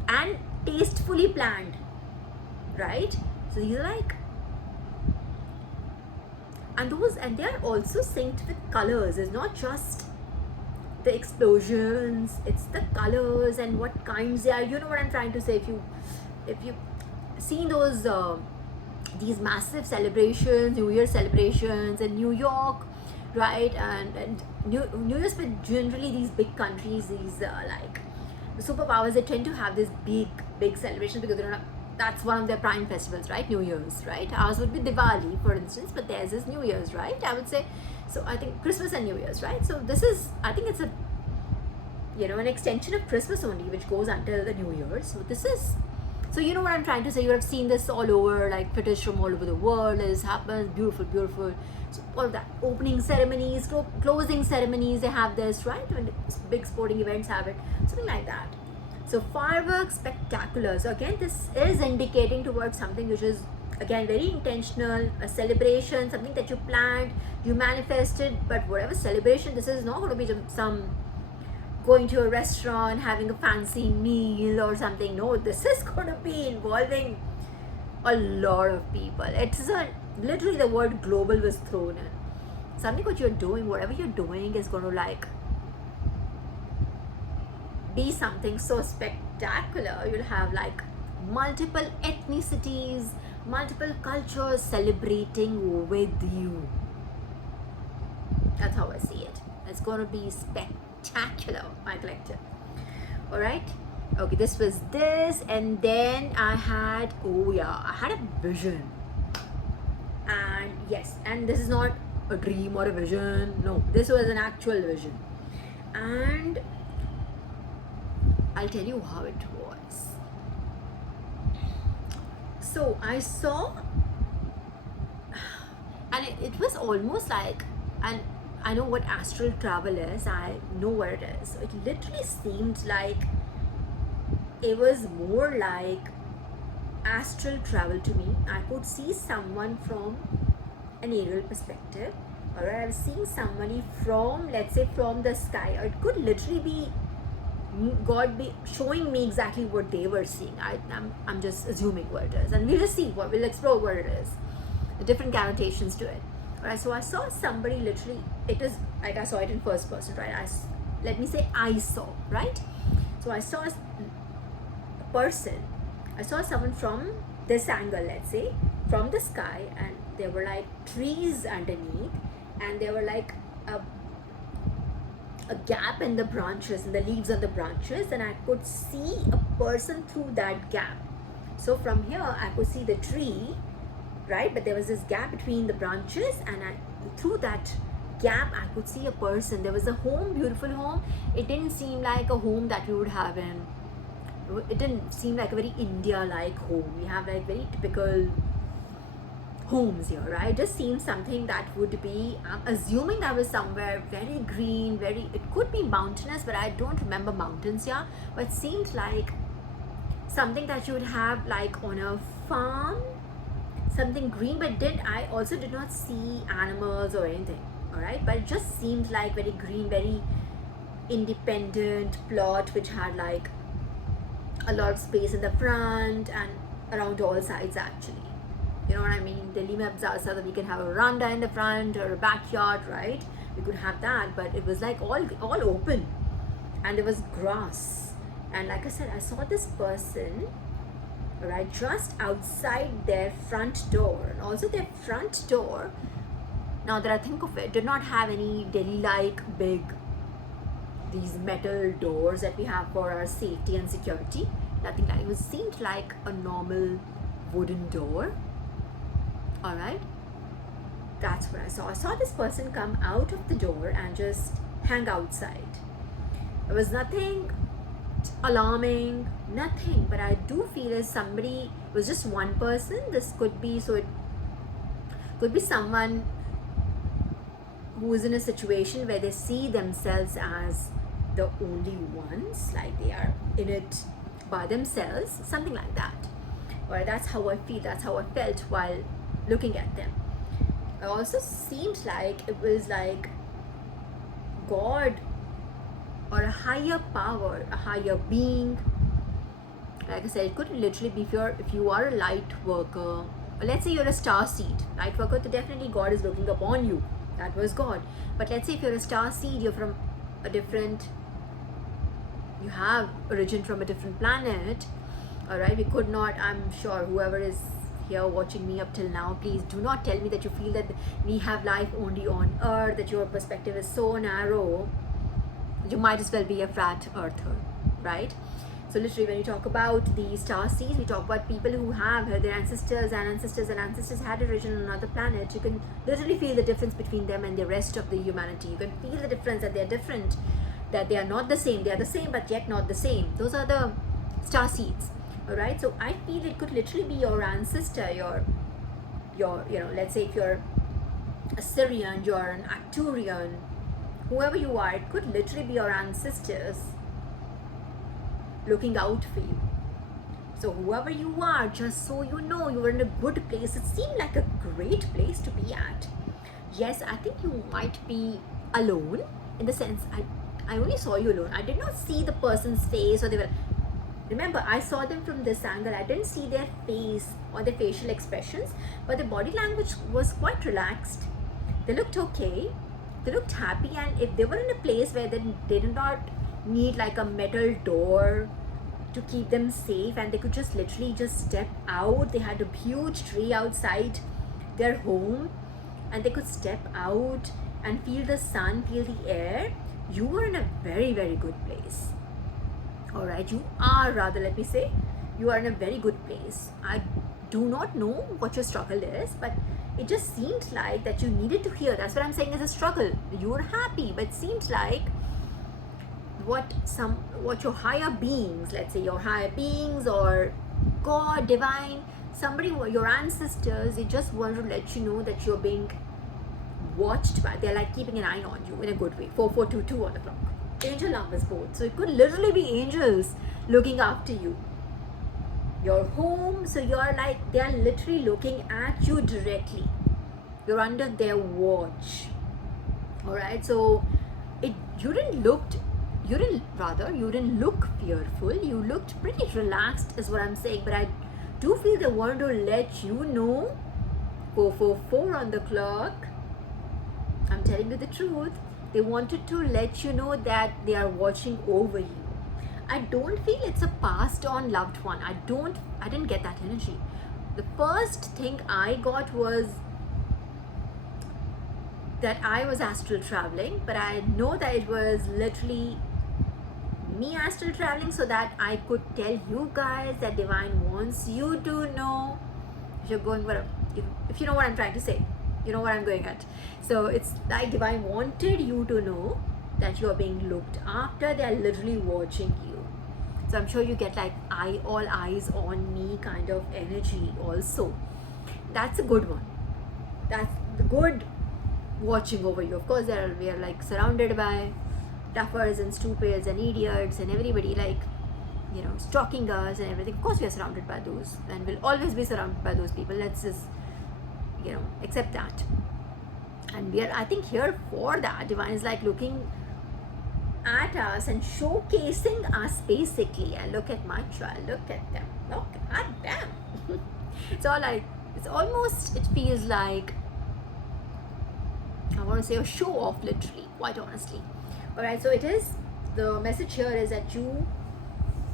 and tastefully planned, right? So these are like, and they are also synced with colors. It's not just the explosions, it's the colors and what kinds they are. You know what I'm trying to say. If you seen those these massive celebrations, New Year celebrations in New York, right? And New Year's, but generally these big countries, these like the superpowers, they tend to have this big celebrations because that's one of their prime festivals, right? New Year's, right? Ours would be Diwali, for instance, but theirs is New Year's, right? I would say. So I think Christmas and New Year's, right? So this is, I think it's a, an extension of Christmas only, which goes until the New Year. So this is, so you know what I'm trying to say. You have seen this all over, like footage from all over the world. This happens, beautiful. So all of that, opening ceremonies, closing ceremonies, they have this, right? When big sporting events have it, something like that. So fireworks, spectacular. So again, this is indicating towards something which is, again, very intentional, a celebration, something that you planned, you manifested. But whatever celebration, this is not going to be some going to a restaurant, having a fancy meal or something. No, this is going to be involving a lot of people. It's literally the word global was thrown in. Something what you're doing, whatever you're doing is going to like be something so spectacular. You'll have like multiple ethnicities, multiple cultures celebrating with you. That's how I see it. It's going to be spectacular, my collective. All right. Okay, this was this, and then I had a vision. And yes, and this is not a dream or a vision. No, this was an actual vision. And I'll tell you how it was. So I saw, and it was almost like, and I know what astral travel is, I know what it is. It literally seemed like it was more like astral travel to me. I could see someone from an aerial perspective, or I was seeing somebody from, let's say, from the sky, or it could literally be God be showing me exactly what they were seeing. I'm just assuming what it is, and we'll just see we'll explore what it is. different connotations to it. All right, so I saw somebody literally, it is like I saw it in first person, right? Let me say I saw, right? So I saw a person, I saw someone from this angle, let's say, from the sky, and there were like trees underneath, and there were like a gap in the branches, in the leaves on the branches, and I could see a person through that gap. So from here I could see the tree, right? But there was this gap between the branches, and through that gap I could see a person. There was a home, beautiful home. It didn't seem like a home that we would have in, it didn't seem like a very India-like home. We have like very typical homes here, right? It just seemed something that would be, I'm assuming that was somewhere very green, it could be mountainous, but I don't remember mountains here. But it seemed like something that you would have like on a farm, something green. But I also did not see animals or anything, all right? But it just seemed like very green, very independent plot, which had like a lot of space in the front and around all sides actually. You know what I mean? Delhi mein so that we can have a veranda in the front or a backyard, right? We could have that, but it was like all open, and there was grass. And like I said, I saw this person, right, just outside their front door. And also their front door, now that I think of it, did not have any Delhi-like big, these metal doors that we have for our safety and security. Nothing like it. It seemed like a normal wooden door. All right, that's what I saw. I saw this person come out of the door and just hang outside. It was nothing alarming, nothing, but I do feel as somebody, it was just one person. This could be, so it could be someone who is in a situation where they see themselves as the only ones, like they are in it by themselves, something like that. Or that's how I feel, that's how I felt while looking at them. It also seemed like it was like God or a higher power, a higher being. Like I said, it could literally be if you are a light worker, or let's say you're a star seed, light worker, so definitely God is looking upon you. That was God. But let's say if you're a star seed, you're from a different, you have origin from a different planet, all right? We could not, I'm sure whoever is here watching me up till now, please do not tell me that you feel that we have life only on Earth, that your perspective is so narrow. You might as well be a flat earther, right? So literally when you talk about the star seeds, we talk about people who have their ancestors had origin on another planet. You can literally feel the difference between them and the rest of the humanity. You can feel the difference, that they're different, that they are not the same. They are the same but yet not the same. Those are the star seeds. All right, so I feel it could literally be your ancestor, your you know, let's say if you're a Syrian, you're an Arcturian, whoever you are, it could literally be your ancestors looking out for you. So whoever you are, just so you know, you were in a good place. It seemed like a great place to be at. Yes, I think you might be alone, in the sense I only saw you alone. I did not see the person's face, or they were, remember, I saw them from this angle. I didn't see their face or their facial expressions, but the body language was quite relaxed. They looked okay. They looked happy, and if they were in a place where they did not need like a metal door to keep them safe, and they could just literally just step out. They had a huge tree outside their home, and they could step out and feel the sun, feel the air. You were in a very, very good place. All right, you are, rather, let me say, you are in a very good place. I do not know what your struggle is, but it just seemed like that you needed to hear. That's what I'm saying is a struggle. You were happy, but it seemed like what your higher beings, let's say your higher beings or God, divine, somebody, your ancestors, they just want to let you know that you're being watched by, they're like keeping an eye on you in a good way. 4422 on the clock. Angel numbers both. So it could literally be angels looking after you. Your home, so you're like, they're literally looking at you directly. You're under their watch. Alright, so you didn't look fearful. You looked pretty relaxed is what I'm saying. But I do feel they want to let you know 4:44 on the clock. I'm telling you the truth. They wanted to let you know that they are watching over you. I don't feel it's a passed on loved one. I didn't get that energy. The first thing I got was that I was astral traveling, but I know that it was literally me astral traveling so that I could tell you guys that divine wants you to know. If you're going where, if you know what I'm trying to say, you know what I'm going at. So it's like divine wanted you to know that you're being looked after. They're literally watching you. So I'm sure you get like all eyes on me kind of energy also. That's a good one. That's the good watching over you. Of course, we are like surrounded by duffers and stupids and idiots and everybody like, you know, stalking us and everything. Of course, we are surrounded by those and will always be surrounded by those people. Let's just, you know, accept that. And we are, I think, here for that. Divine is like looking at us and showcasing us basically. And look at my child, look at them, look at them. It's all like, it's almost, it feels like, I want to say a show off, literally, quite honestly. Alright, so it is, the message here is that you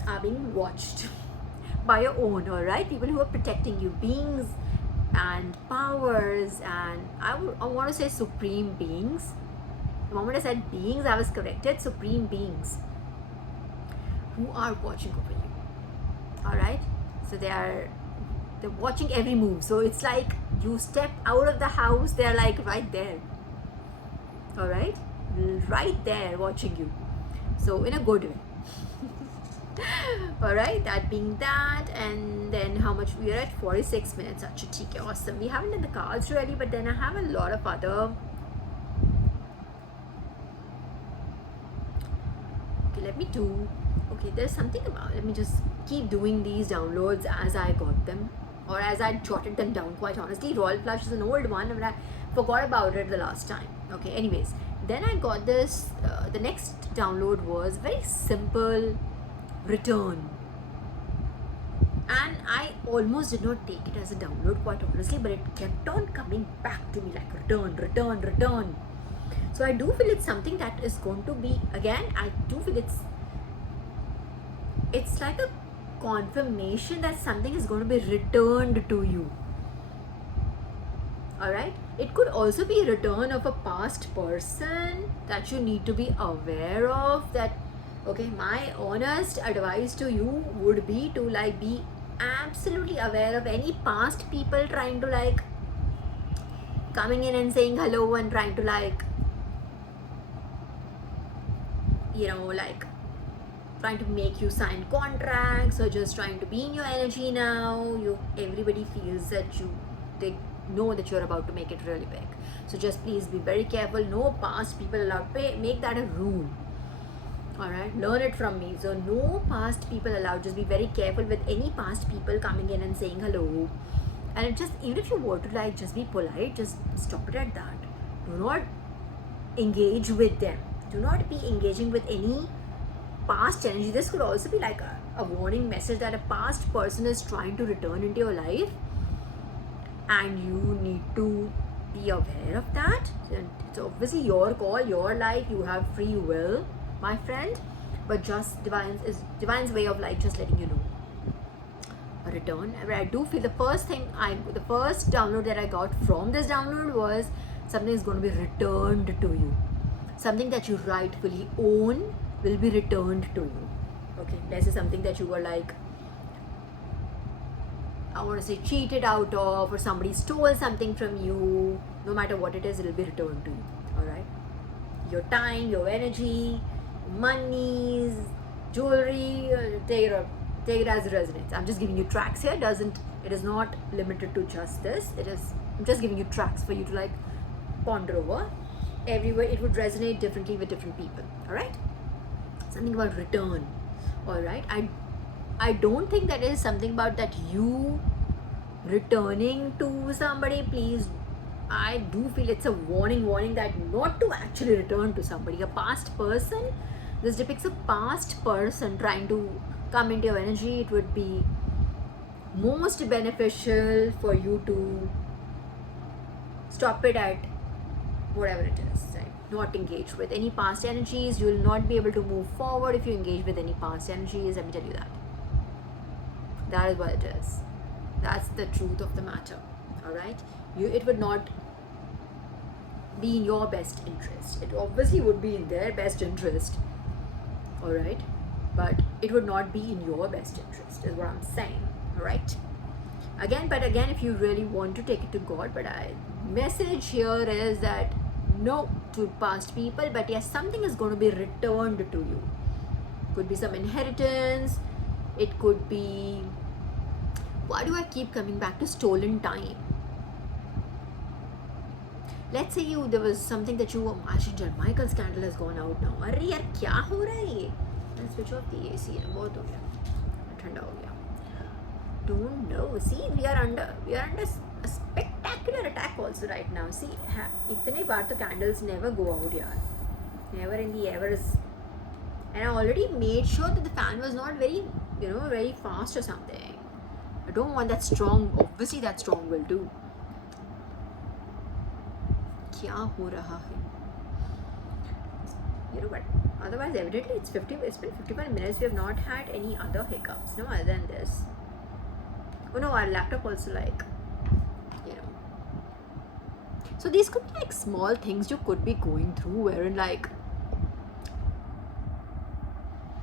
are being watched by your own, alright? People who are protecting you, beings and powers, and I want to say supreme beings. The moment I said beings, I was corrected. Supreme beings who are watching over you. Alright? So they're watching every move. So it's like you step out of the house, they're like right there. Alright? Right there watching you. So in a good way. Alright, that being that, and then how much we are at 46 minutes. Actually, awesome. We haven't done the cards really, but then I have a lot of other. Okay, let me do. Okay, there's something about. Let me just keep doing these downloads as I got them, or as I jotted them down. Quite honestly, Royal Flush is an old one, but I forgot about it the last time. Okay, anyways, then I got this. The next download was very simple. Return. And I almost did not take it as a download, quite honestly, but it kept on coming back to me like return, return, return. So I do feel it's something that is going to be, again, I do feel it's like a confirmation that something is going to be returned to you. Alright? It could also be a return of a past person that you need to be aware of. That, okay, my honest advice to you would be to like be absolutely aware of any past people trying to like coming in and saying hello and trying to like, you know, like trying to make you sign contracts or just trying to be in your energy now. Everybody feels that they know that you're about to make it really big. So just please be very careful. No past people allowed. Make that a rule. Alright, learn it from me. So no past people allowed. Just be very careful with any past people coming in and saying hello. And it just, even if you want to like just be polite, just stop it at that. Do not engage with them. Do not be engaging with any past energy. This could also be like a warning message that a past person is trying to return into your life, and you need to be aware of that. It's obviously your call, your life. You have free will, my friend, but just divine's way of like just letting you know a return. I do feel the first download that I got from this download was something is going to be returned to you. Something that you rightfully own will be returned to you. Okay, this is something that you were like, I want to say cheated out of, or somebody stole something from you. No matter what it is, it will be returned to you. Alright, your time, your energy, monies, jewelry, take it as it resonates. I'm just giving you tracks here. It is not limited to just this. I'm just giving you tracks for you to like ponder over. Everywhere it would resonate differently with different people. Alright, something about return. Alright, I don't think that is something about that you returning to somebody. Please, I do feel it's a warning that not to actually return to somebody, a past person. This depicts a past person trying to come into your energy. It would be most beneficial for you to stop it at whatever it is, right? Not engage with any past energies. You will not be able to move forward if you engage with any past energies. Let me tell you that. That is what it is. That's the truth of the matter. All right. It would not be in your best interest. It obviously would be in their best interest. All right. But it would not be in your best interest, is what I'm saying. All right. Again, if you really want to take it to God, but message here is that no to past people, but yes, something is going to be returned to you. Could be some inheritance. It could be, why do I keep coming back to stolen time? Let's say there was something that you imagined. Michael's candle has gone out now. अरे यार क्या हो रहा है ये? Let's switch off the AC. बहुत हो गया, ठंडा हो गया. Don't know. See, we are under a spectacular attack also right now. See, इतने बार तो candles never go out यार. Never in the evers. And I already made sure that the fan was not very, very fast or something. I don't want that strong. Obviously, that strong will do. क्या हो रहा है? But otherwise, evidently, it's been 51 minutes. We have not had any other hiccups, no, other than this. Oh no, our laptop also So these could be like small things you could be going through, wherein like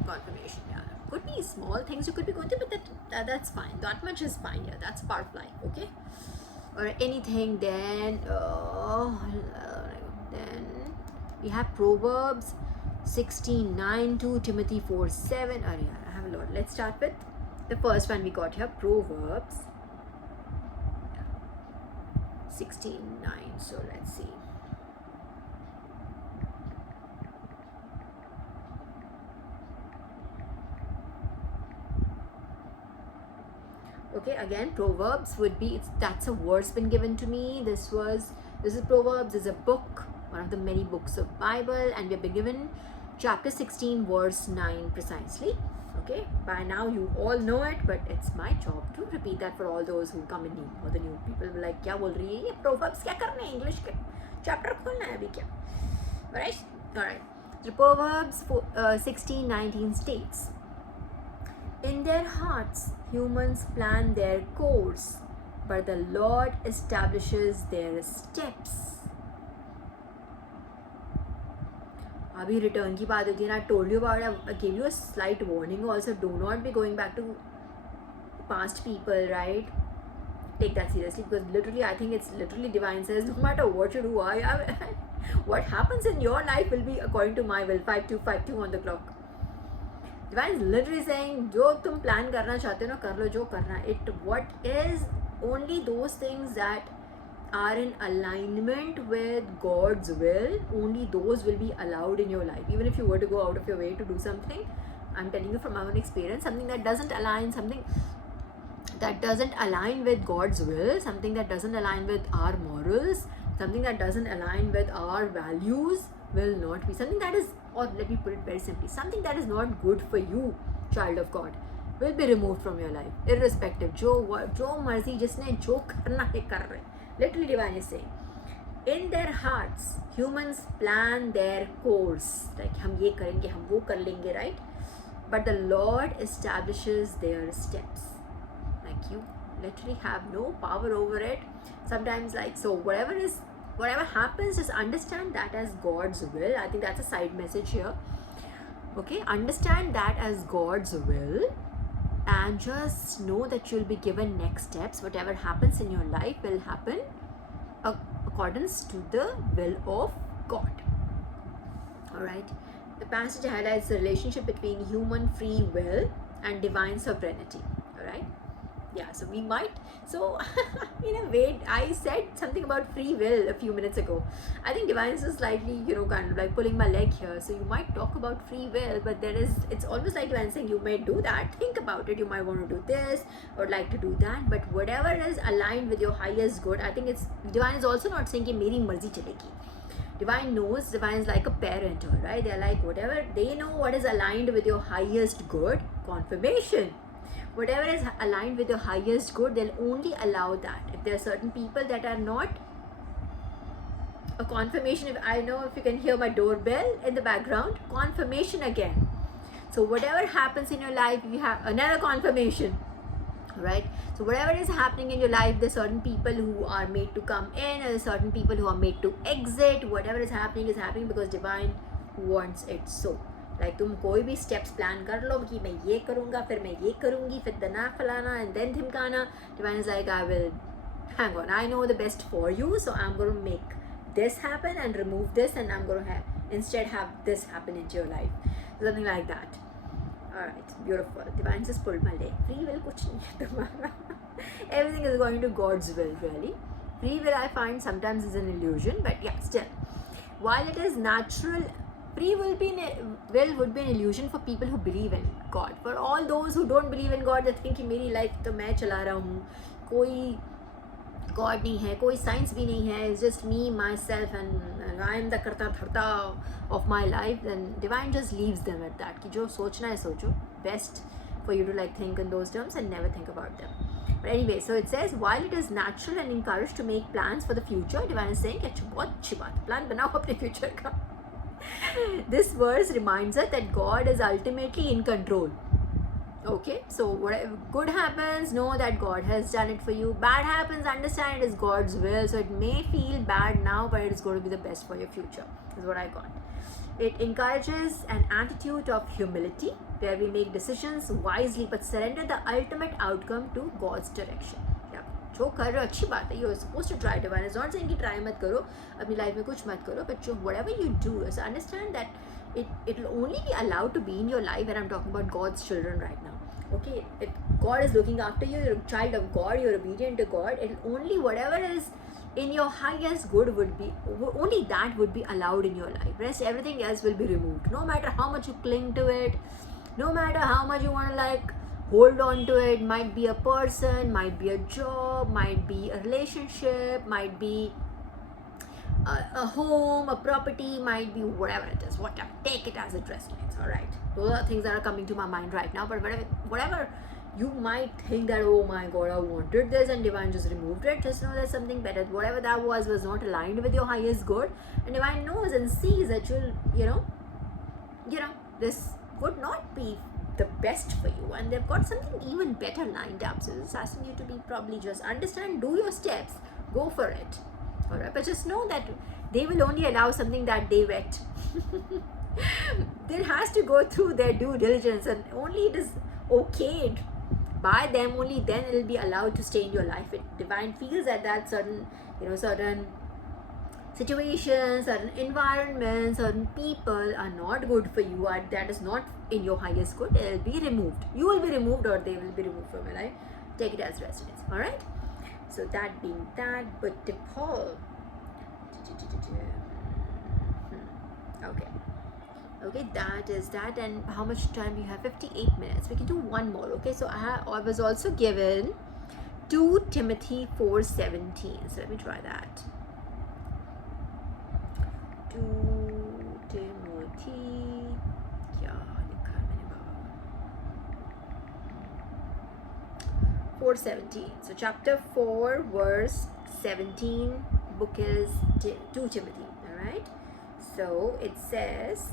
confirmation, yeah. Could be small things you could be going through, but that's fine. That much is fine, yeah. That's part of life, okay? Or anything, then we have Proverbs 16:9 to Timothy 4:7. I have a lot. Let's start with the first one we got here, Proverbs 16:9. So let's see. Okay, again, Proverbs would be, that's a verse been given to me. This is Proverbs, is a book, one of the many books of Bible, and we have been given chapter 16, verse 9 precisely. Okay, by now you all know it, but it's my job to repeat that for all those who come in new, or the new people will be like, क्या बोल रही है ये Proverbs, क्या करना है English के chapter खोलना है अभी क्या? Alright. So Proverbs 16:19 states, in their hearts humans plan their course, but the Lord establishes their steps. अभी रिटर्न की बात होती है ना. I told you about it. I gave you a slight warning also. Do not be going back to past people, right? Take that seriously, because literally I think it's literally divine says no matter what you do, what happens in your life will be according to my will. 5252 on the clock. Divine is literally saying जो तुम plan करना चाहते हो ना कर लो, जो करना है. What is only those things that are in alignment with God's will, only those will be allowed in your life. Even if you were to go out of your way to do something, I'm telling you from my own experience, something that doesn't align, something that doesn't align with God's will, something that doesn't align with our morals, something that doesn't align with our values will not be something that is, or let me put it very simply, something that is not good for you, child of God, will be removed from your life, irrespective. जो मर्जी जिसने जो करना है कर रहे. Literally divine is saying, in their hearts humans plan their course, like हम ये करेंगे, हम वो कर लेंगे, right? But the Lord establishes their steps. Like you literally have no power over it. Sometimes like, so whatever happens, just understand that as God's will. I think that's a side message here. Okay, understand that as God's will, and just know that you'll be given next steps. Whatever happens in your life will happen accordance to the will of God. Alright, the passage highlights the relationship between human free will and divine sovereignty. Alright, yeah, so we might, so in a way, I said something about free will a few minutes ago. I think divine is slightly, kind of like pulling my leg here. So you might talk about free will, but it's almost like divine saying you may do that, think about it, you might want to do this or like to do that, but whatever is aligned with your highest good. I think divine is also not saying कि मेरी मर्जी चलेगी. Divine knows, divine is like a parent, right? They're like, whatever, they know what is aligned with your highest good, confirmation. Whatever is aligned with your highest good, they'll only allow that. If there are certain people that are not a confirmation. If I know if you can hear my doorbell in the background, confirmation again. So whatever happens in your life, you have another confirmation, right? So whatever is happening in your life, there's certain people who are made to come in, and there's certain people who are made to exit. Whatever is happening because divine wants it so. Like तुम कोई भी steps plan कर लो कि मैं ये करूँगा, फिर मैं ये करूँगी, फिर दना फलाना and then धमकाना. Divine is like, I will, hang on, I know the best for you, so I'm going to make this happen and remove this, and I'm going to instead have this happen into your life. Something like that. Alright, beautiful. Divine just pulled my leg. Free will kuch nahi hai tumhara. Everything is going to God's will, really. Free will, I find, sometimes is an illusion, but yeah, still. While it is natural, free will would be an illusion for people who believe in God. For all those who don't believe in God, they think कि मेरी life तो मैं चला रहा हूँ, कोई God नहीं है, कोई science भी नहीं है, it's just me, myself, and I am the करता धरता of my life. Then divine just leaves them at that. कि जो सोचना है सोचो. Best for you to like think in those terms and never think about them. But anyway, so it says, while it is natural and encouraged to make plans for the future, divine is saying कि बहुत अच्छी बात है, plan बनाओ अपने future का. This verse reminds us that God is ultimately in control. Okay, so whatever good happens, know that God has done it for you. Bad happens, understand it is God's will. So it may feel bad now, but it is going to be the best for your future, is what I got. It encourages an attitude of humility where we make decisions wisely but surrender the ultimate outcome to God's direction. Yeah, जो कर रहे हो अच्छी बात है. You're supposed to try. Divine is not saying कि try मत करो, अपनी life में कुछ मत करो, but whatever you do, so understand that it will only be allowed to be in your life. And I'm talking about God's children right now. Okay, if God is looking after you, you're a child of God, you're obedient to God, and only whatever is in your highest good would be, only that would be allowed in your life. Rest everything else will be removed. No matter how much you cling to it, no matter how much you want to like hold on to it, might be a person, might be a job, might be a relationship, might be a home, a property, might be whatever it is, whatever. Take it as it resonates, alright? Those are things that are coming to my mind right now, but whatever you might think that, oh my God, I wanted this and divine just removed it, just know there's something better. Whatever that was not aligned with your highest good, and divine knows and sees that you'll, this would not be the best for you, and they've got something even better lined up. So it's asking you to be probably just understand, do your steps, go for it. Alright, but just know that they will only allow something that they vet. There has to go through their due diligence, and only it is okayed by them, only then it will be allowed to stay in your life. If divine feels that certain situations, certain environments, certain people are not good for you, or that is not in your highest good, it will be removed. You will be removed, or they will be removed from your life. Take it as residence. Alright? So that being that, but Paul. Okay, that is that. And how much time you have? 58 minutes. We can do one more. Okay, so I was also given 2 Timothy 4:17. So let me try that. 2 Timothy. क्या लिखा है मैंने बाबा? 4:17. So chapter 4 verse 17. Book is 2 Timothy. All right. So it says,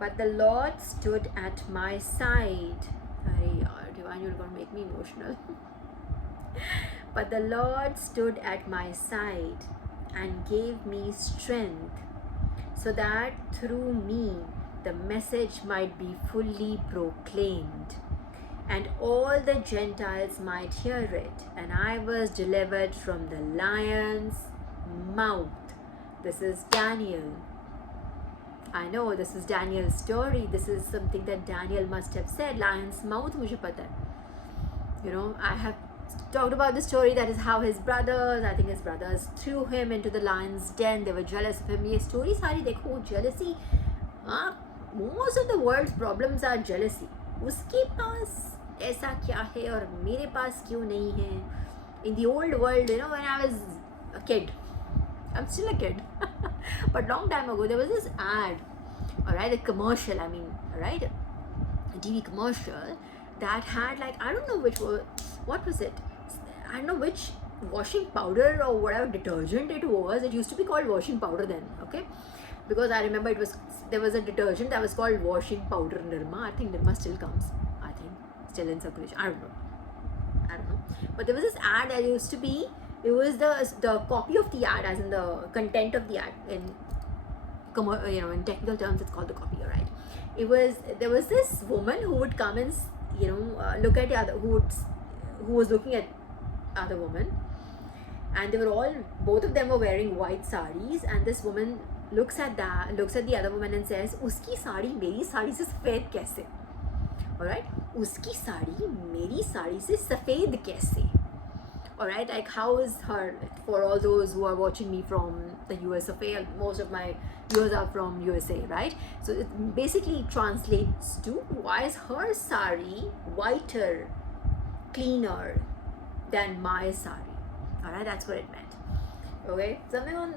but the Lord stood at my side. Divine, you're going to make me emotional. But the Lord stood at my side and gave me strength, so that through me the message might be fully proclaimed, and all the Gentiles might hear it. And I was delivered from the lion's mouth. This is Daniel. I know this is Daniel's story. This is something that Daniel must have said. Lion's mouth, मुझे पता है. I have talked about the story. That is how his brothers threw him into the lion's den. They were jealous of him. ये story सारी देखो, jealousy. Most of the world's problems are jealousy. उसके पास ऐसा क्या है और मेरे पास क्यों नहीं है? In the old world, when I was a kid, I'm still a kid, but long time ago there was this ad, alright, a commercial, alright, a TV commercial that had I don't know what was it? I don't know which washing powder or whatever detergent it was. It used to be called washing powder then, okay? Because I remember there was a detergent that was called washing powder Nirma. I think Nirma still comes. I think still in circulation. I don't know. But there was this ad that used to be. It was the copy of the ad, as in the content of the ad. In technical terms, it's called the copy. Right? There was this woman who would come and look at the other who was looking at other woman, and both of them were wearing white saris, and this woman looks at the other woman and says, "Uski sari meri sari se safed kaise?" Alright, uski sari meri sari se safed kaise? Alright, like how is her, for all those who are watching me from the US of A, most of my viewers are from USA, right? So it basically translates to, why is her sari whiter, cleaner than my sari? Alright, that's what it meant. Okay, something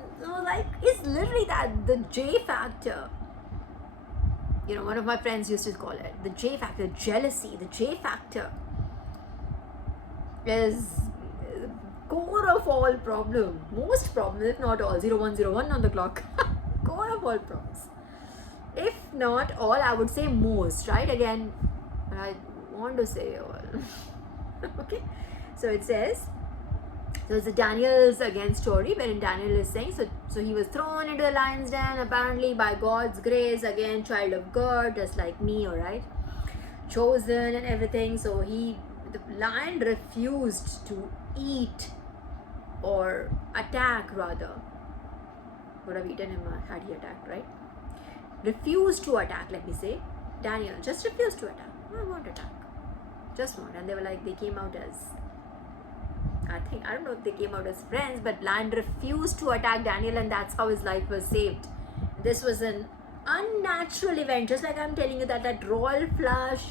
it's literally that, the J factor. One of my friends used to call it the J factor, jealousy. The J factor is core of all problem, most problems, if not all. 0101 on the clock. Core of all problems, if not all, I would say most, right? Again, I want to say all. Okay, so it says, so it's a Daniel's again story, wherein Daniel is saying, so he was thrown into the lion's den, apparently by God's grace, again child of God, just like me, alright, chosen and everything. So the lion refused to eat or attack, rather. Would have eaten him had he attacked, right? Refused to attack, let me say. Daniel just refused to attack. I won't attack. Just won't. And they came out as, I don't know if they came out as friends, but lion refused to attack Daniel, and that's how his life was saved. This was an unnatural event, just like I'm telling you, that royal flush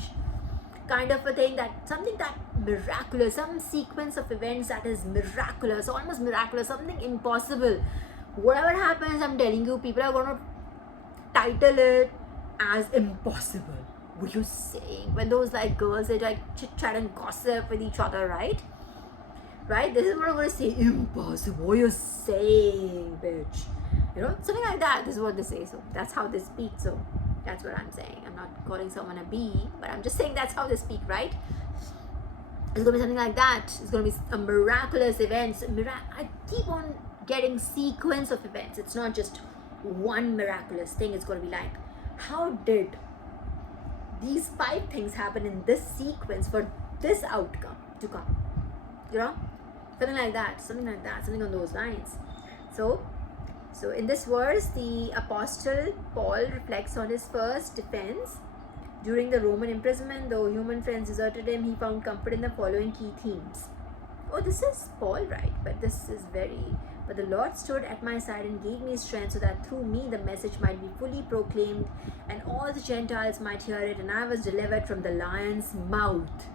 kind of a thing, something that miraculous, some sequence of events that is miraculous, almost miraculous, something impossible. Whatever happens, I'm telling you, people are going to title it as impossible. What are you saying? When those girls, they chit chat and gossip with each other, right? Right? This is what I'm going to say. Impossible. What are you saying, bitch? Something like that. This is what they say. So that's how they speak. So that's what I'm saying. I'm not calling someone a bee, but I'm just saying that's how they speak, right? It's going to be something like that. It's going to be a miraculous event. I keep on getting sequence of events. It's not just one miraculous thing. It's going to be like, how did these 5 things happen in this sequence for this outcome to come? Something like that, something on those lines. So in this verse, the apostle Paul reflects on his first defense during the Roman imprisonment. Though human friends deserted him, he found comfort in the following key themes. Oh, this is Paul, right? But the Lord stood at my side and gave me strength, so that through me the message might be fully proclaimed and all the Gentiles might hear it, and I was delivered from the lion's mouth.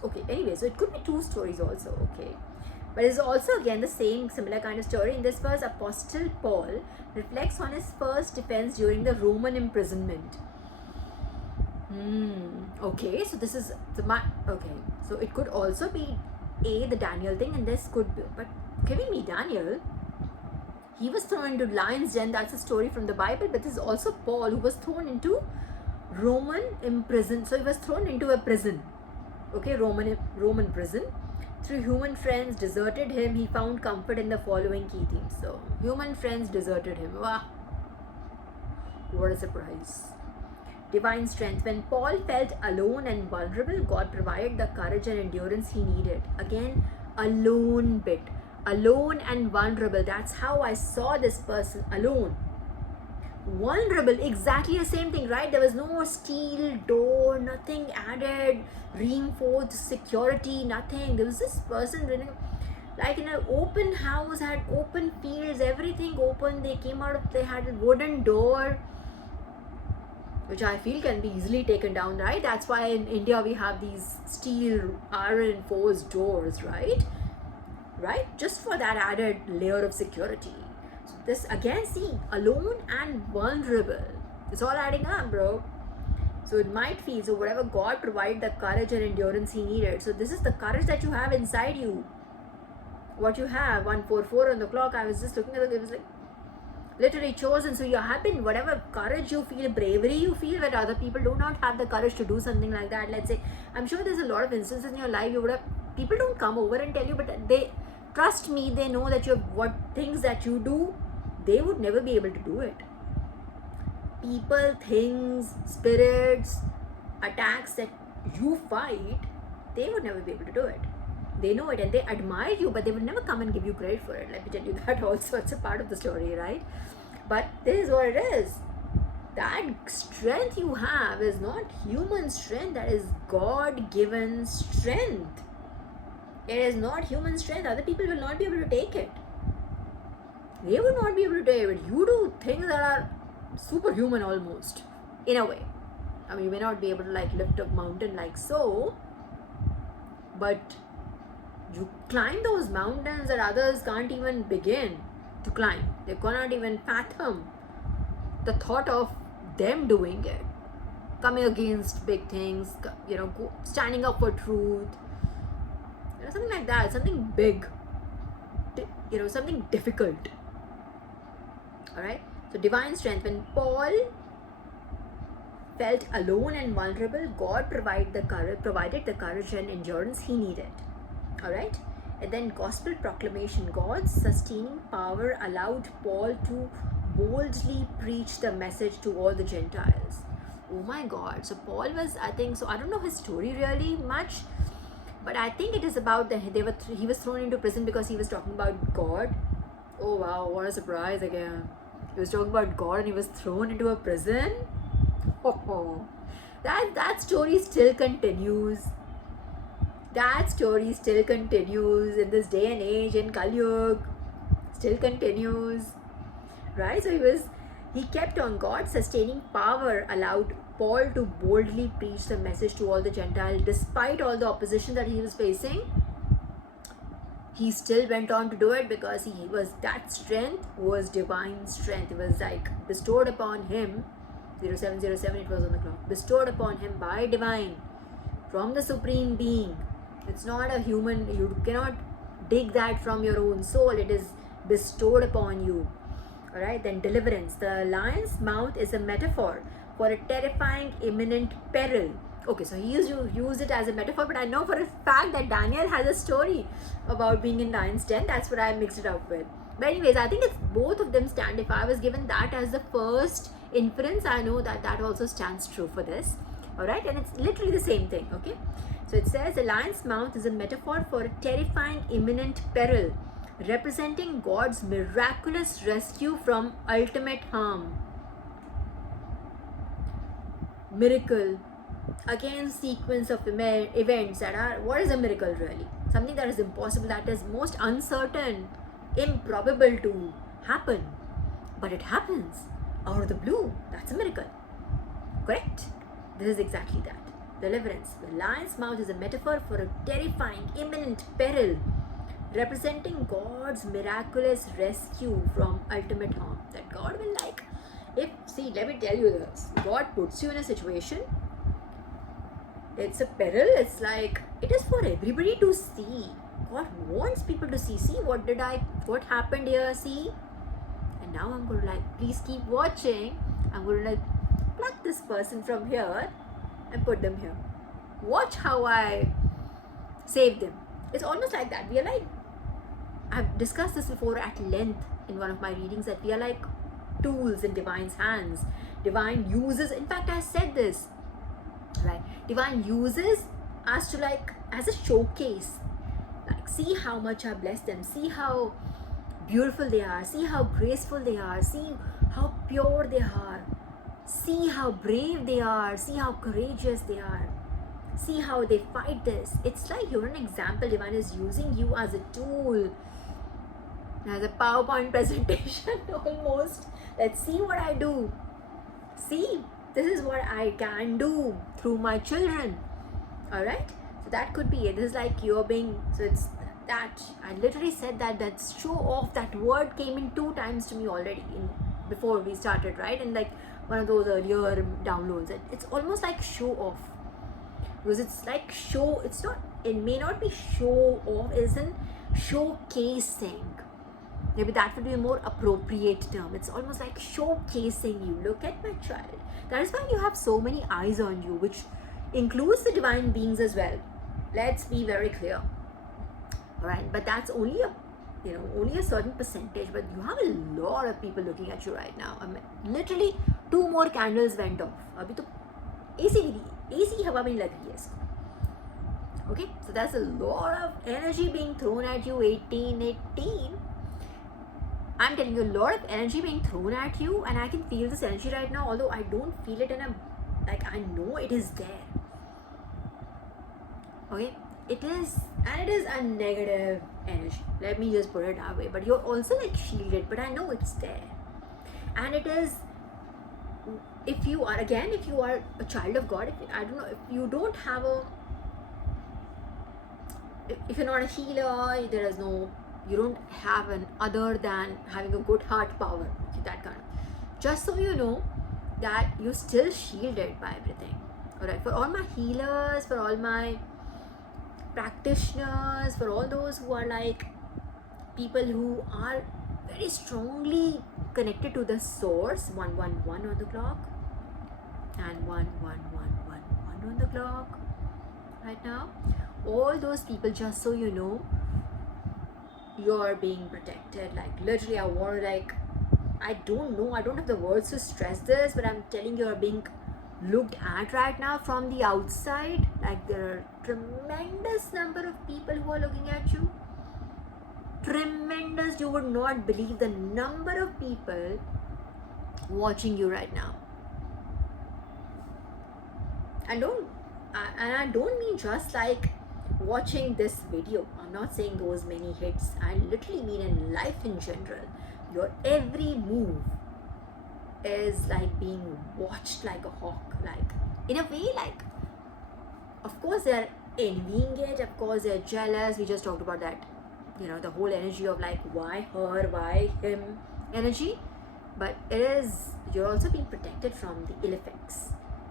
Okay, anyway, so it could be 2 stories also, okay. But it's also again the same similar kind of story. In this verse, Apostle Paul reflects on his first defense during the Roman imprisonment. Okay, so this is okay. So it could also be the Daniel thing, and this could be, but giving me Daniel, he was thrown into lion's den. That's a story from the Bible. But this is also Paul, who was thrown into Roman imprison. So he was thrown into a prison. Okay, Roman prison. Through human friends deserted him, he found comfort in the following key themes. So human friends deserted him. Wow, what a surprise. Divine strength. When Paul felt alone and vulnerable, God provided the courage and endurance he needed. Again, alone bit. Alone and vulnerable. That's how I saw this person, alone. Vulnerable, exactly the same thing, right? There was no steel door, nothing added, reinforced security, nothing. There was this person running like in an open house, had open fields, everything open. They had a wooden door, which I feel can be easily taken down, right? That's why in India we have these steel iron forced doors, right? Just for that added layer of security. So this again, see, alone and vulnerable. It's all adding up, bro. So it might feel, so whatever, God provided the courage and endurance he needed. So this is the courage that you have inside you. What you have, 144 on the clock. I was just looking at it was like literally chosen. So you have been, whatever courage you feel, bravery you feel, when other people do not have the courage to do something like that. Let's say, I'm sure there's a lot of instances in your life you would have, people don't come over and tell you, but they, trust me, they know that what things that you do, they would never be able to do it. People, things, spirits, attacks that you fight, they would never be able to do it. They know it and they admire you, but they would never come and give you credit for it. Let me tell you that also. It's a part of the story, right? But this is what it is. That strength you have is not human strength. That is God-given strength. It is not human strength. Other people will not be able to take it. They would not be able to take it. You do things that are superhuman almost, in a way. I mean, you may not be able to like lift a mountain like so, but you climb those mountains that others can't even begin to climb. They cannot even fathom the thought of them doing it. Coming against big things, standing up for truth, something like that, something big, something difficult. All right. So divine strength. When Paul felt alone and vulnerable, God provided the courage and endurance he needed. All right. And then gospel proclamation. God's sustaining power allowed Paul to boldly preach the message to all the Gentiles. Oh my God. So Paul was, I think, so I don't know his story really much, but I think it is about he was thrown into prison because he was talking about God. Oh wow, what a surprise again. He was talking about God and he was thrown into a prison. Oh, that story still continues. That story still continues in this day and age, in Kali Yuga. Still continues. Right? So he kept on. God's sustaining power allowed Paul to boldly preach the message to all the Gentiles despite all the opposition that he was facing. He still went on to do it because that strength was divine strength. It was like bestowed upon him. 0707, it was on the clock. Bestowed upon him by divine, from the supreme being. It's not a human, you cannot dig that from your own soul. It is bestowed upon you. Alright, then deliverance. The lion's mouth is a metaphor for a terrifying imminent peril. Okay, so he used it as a metaphor, but I know for a fact that Daniel has a story about being in lion's den. That's what I mixed it up with. But anyways, I think it's both of them stand. If I was given that as the first inference, I know that also stands true for this. Alright, and it's literally the same thing. Okay, so it says the lion's mouth is a metaphor for a terrifying imminent peril, representing God's miraculous rescue from ultimate harm. Miracle. Again, sequence of events that are, what is a miracle really? Something that is impossible, that is most uncertain, improbable to happen, but it happens out of the blue. That's a miracle. Correct? This is exactly that. Deliverance. The lion's mouth is a metaphor for a terrifying, imminent peril, representing God's miraculous rescue from ultimate harm. That God will let me tell you this. God puts you in a situation. It's a peril. It's like, it is for everybody to see. God wants people to see. See, what happened here? See? And now I'm going to please keep watching. I'm going to pluck this person from here and put them here. Watch how I save them. It's almost like that. We are I've discussed this before at length in one of my readings, that we are like tools in divine's hands. Divine uses, in fact I said this, right? Divine uses us to as a showcase. See how much I bless them. See how beautiful they are. See how graceful they are. See how pure they are. See how brave they are. See how courageous they are. See how they fight this. It's like you're an example. Divine is using you as a tool, as a PowerPoint presentation almost. Let's see what I do. See, this is what I can do through my children. Alright? So that could be it. This is like you're being, so it's that. I literally said that show off, that word came in 2 times to me already before we started, right? And one of those earlier downloads, and it's almost like show off, because it's like show, it's not, it may not be show off, it isn't showcasing. Maybe that would be a more appropriate term. It's almost like showcasing you. Look at my child. That is why you have so many eyes on you, which includes the divine beings as well. Let's be very clear. Alright, but that's only a, you know, only a certain percentage, but you have a lot of people looking at you right now. I mean, literally 2 more candles went off. अभी तो AC हवा में लग रही है इसको. Okay, so that's a lot of energy being thrown at you. 18. I'm telling you, a lot of energy being thrown at you, and I can feel this energy right now, although I don't feel it in a, like, I know it is there. Okay, it is, and it is a negative energy. Let me just put it that way. But you're also like shielded, but I know it's there. And it is, if you are, again, if you are a child of God, I don't know, if you don't have a, if you're not a healer, there is no, you don't have an other than having a good heart power, okay, that kind of. Just so you know that you're still shielded by everything. Alright, for all my healers, for all my practitioners, for all those who are like people who are very strongly connected to the source, 111 on the clock, and 1111 on the clock right now. All those people, just so you know, you're being protected. Like literally, I want to, like, I don't know, I don't have the words to stress this, but I'm telling you, you're being looked at right now from the outside. Like there are tremendous number of people who are looking at you. Tremendous, you would not believe the number of people watching you right now. And I don't mean just like watching this video. I'm not saying those many hits. I literally mean in life in general. Your every move is like being watched like a hawk. Like in a way, like, of course they're envying it, of course they're jealous. We just talked about that, you know, the whole energy of like why her, why him energy. But it is, you're also being protected from the ill effects.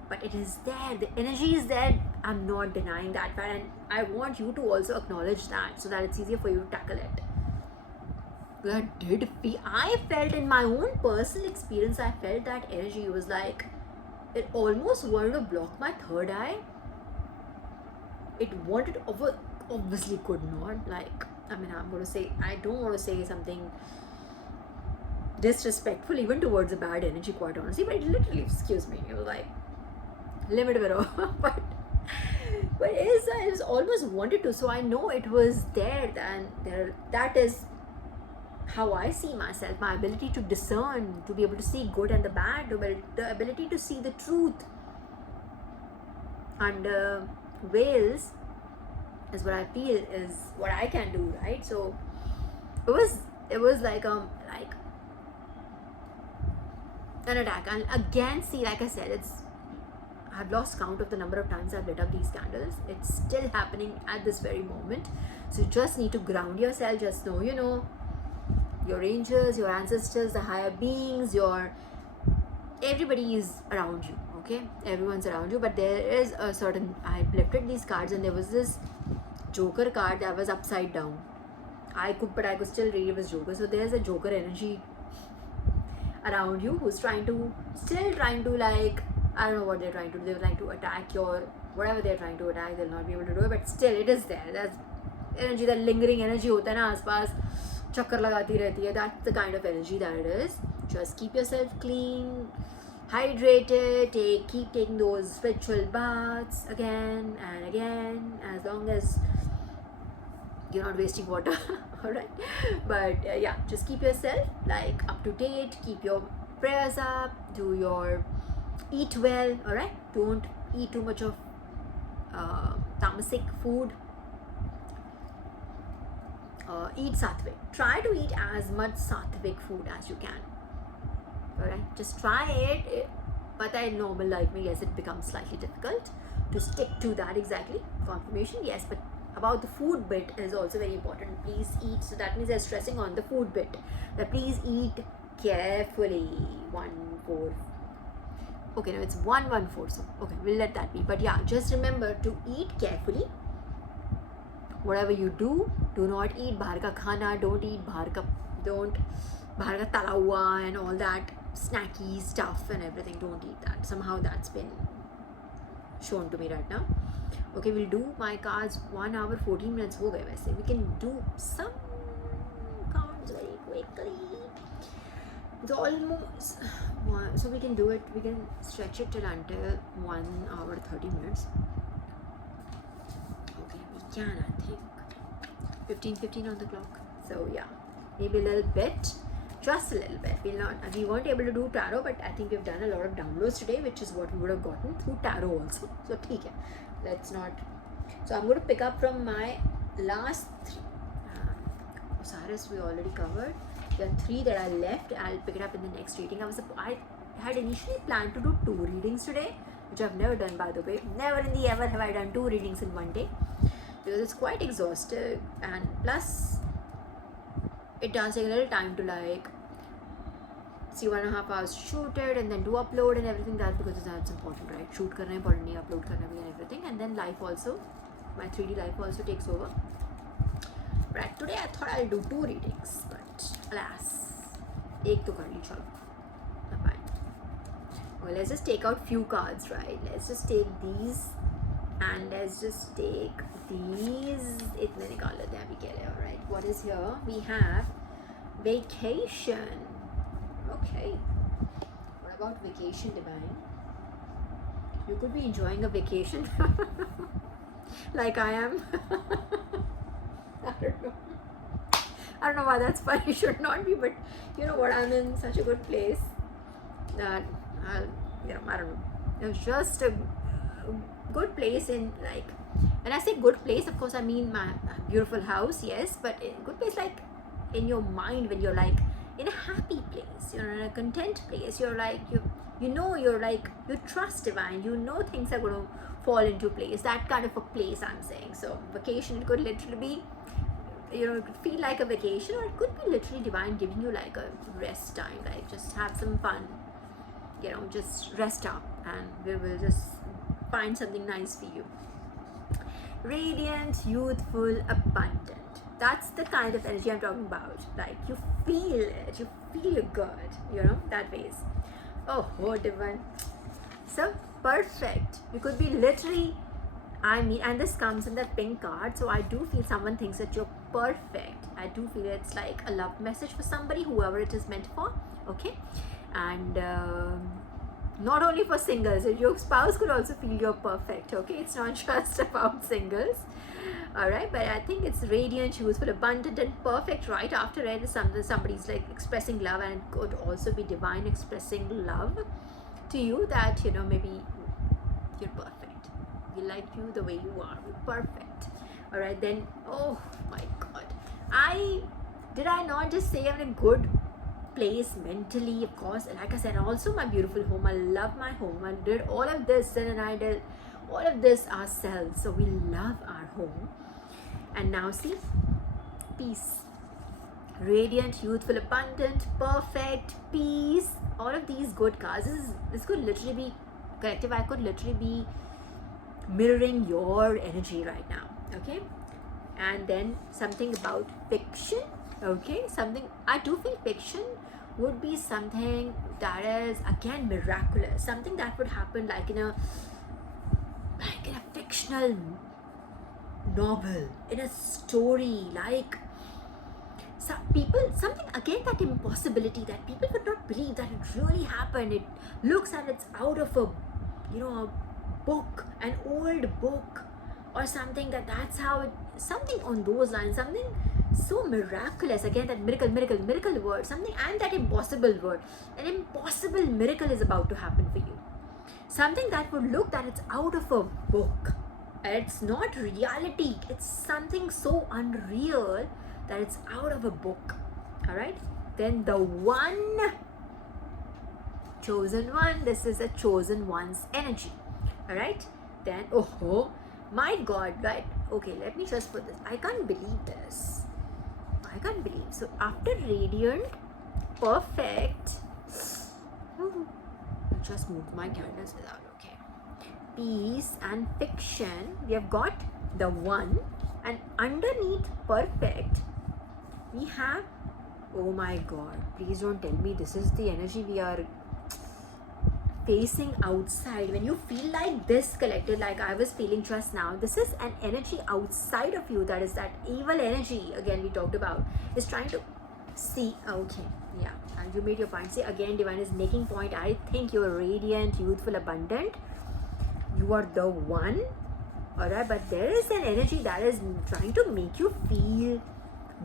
But it is there, the energy is there. I'm not denying that, and I want you to also acknowledge that so that it's easier for you to tackle it. I felt in my own personal experience, I felt that energy was like, it almost wanted to block my third eye. It wanted, obviously could not, like, I mean, I'm going to say, I don't want to say something disrespectful even towards a bad energy, quite honestly, but it literally, excuse me, it was like, limit it off. but it was almost wanted to, so I know it was there, and there, that is how I see myself, my ability to discern, to be able to see good and the bad, the ability to see the truth under veils is what I feel is what I can do, right? So it was like an attack. And again, see, like I said, I've lost count of the number of times I've lit up these candles. It's still happening at this very moment. So you just need to ground yourself. Just know, you know, your angels, your ancestors, the higher beings, everybody is around you, okay? Everyone's around you, but there is a certain, I lifted these cards and there was this Joker card that was upside down. I could still read it was Joker. So there's a Joker energy around you who's still trying to like, I don't know what they're trying to do. They're trying to attack your, whatever they're trying to attack, they'll not be able to do it, but still it is there. There's energy, that lingering energy hota hai na aaspaas, chakkar lagati rehti hai. That's the kind of energy that it is. Just keep yourself clean, hydrated, keep taking those spiritual baths again and again, as long as you're not wasting water. Alright, but yeah, just keep yourself like up to date, keep your prayers up, eat well, alright? Don't eat too much of tamasic food. Eat sattvic. Try to eat as much sattvic food as you can. Alright, just try it. But in normal life, yes, it becomes slightly difficult to stick to that exactly. Confirmation, yes, but about the food bit is also very important. Please eat. So that means they're stressing on the food bit. But please eat carefully. 1, 4. Okay, no, it's 114, so okay, we'll let that be. But yeah, just remember to eat carefully. Whatever you do not eat bahar ka khana, don't bahar ka tala hua and all that snacky stuff and everything. Don't eat that. Somehow that's been shown to me right now. Okay, we'll do my cards 1 hour 14 minutes ho gaye waise. We can do some cards very quickly. It's almost so we can do it. We can stretch it till until 1 hour 30 minutes. Okay, we can, I think. 15 on the clock. So yeah, maybe a little bit, just a little bit. We weren't able to do tarot, but I think we've done a lot of downloads today, which is what we would have gotten through tarot also. So theek hai. Let's not. So I'm going to pick up from my last 3. Osiris we already covered. There are 3 that I left. I'll pick it up in the next reading. I had initially planned to do 2 readings today, which I've never done, by the way. Never in the ever have I done 2 readings in one day, because it's quite exhausting, and plus it does take a little time to like see 1.5 hours to shoot it and then do upload and everything, that because that's important, right? Shoot karna important, upload karna bhi and everything, and then life also, my 3D life also takes over. Right, today I thought I'll do 2 readings, but alas, ek to kar li, chalo. Fine. Well, let's just take out few cards, right? Let's just take these and let's just take these. Itne nikal lete hain abhi ke liye. All right, what is here? We have vacation. Okay, what about vacation, divine? You could be enjoying a vacation like I am. I don't know why that's funny. Should not be, but you know what, I'm in such a good place that I don't know. It was just a good place in, like, when I say good place, of course I mean my beautiful house, yes, but a good place like in your mind, when you're like in a happy place, you're in a content place, you're like you trust divine, things are going to fall into place, that kind of a place I'm saying. So vacation, it could literally be, it could feel like a vacation, or it could be literally divine giving you like a rest time, like just have some fun, just rest up and we will just find something nice for you. Radiant, youthful, abundant. That's the kind of energy I'm talking about. Like you feel it, you feel good, that ways. Oh, divine. So perfect. You could be literally, and this comes in the pink card, so I do feel someone thinks that you're perfect. I do feel it's like a love message for somebody, whoever it is meant for, okay? And not only for singles, your spouse could also feel you're perfect, okay? It's not just about singles, all right? But I think it's radiant, youthful, abundant, and perfect. Right after it is somebody's like expressing love, and it could also be divine expressing love to you, that maybe you're perfect. We like you the way you are. We're perfect. All right, then. Oh my God, did I not just say I'm in a good place mentally? Of course, like I said, also my beautiful home. I love my home. I did all of this, and I did all of this ourselves. So we love our home. And now see, peace. Radiant, youthful, abundant, perfect, peace. All of these good cards. This could literally be collective. I could literally be mirroring your energy right now, okay? And then something about fiction, okay? Something, I do feel fiction would be something that is again miraculous, something that would happen like in a fictional novel, in a story, like something again, that impossibility that people would not believe that it really happened. It looks and it's out of a book, an old book or something, that's how it, something on those lines, something so miraculous, again that miracle word, something, and that impossible word, an impossible miracle is about to happen for you, something that would look that it's out of a book, it's not reality, it's something so unreal that it's out of a book. All right, then the one, chosen one, this is a chosen one's energy. All right, then oh my God, right? Okay, let me just put this. I can't believe this. I can't believe. So after radiant, perfect, just moved my candles without. Okay. Peace and fiction. We have got the one, and underneath perfect, we have, oh my god, please don't tell me this is the energy we are facing outside. When you feel like this, collected, like I was feeling just now, this is an energy outside of you. That is that evil energy, again, we talked about, is trying to see. Okay, yeah, and you made your point. See, again, divine is making point. I think you're radiant, youthful, abundant. You are the one. Alright, but there is an energy that is trying to make you feel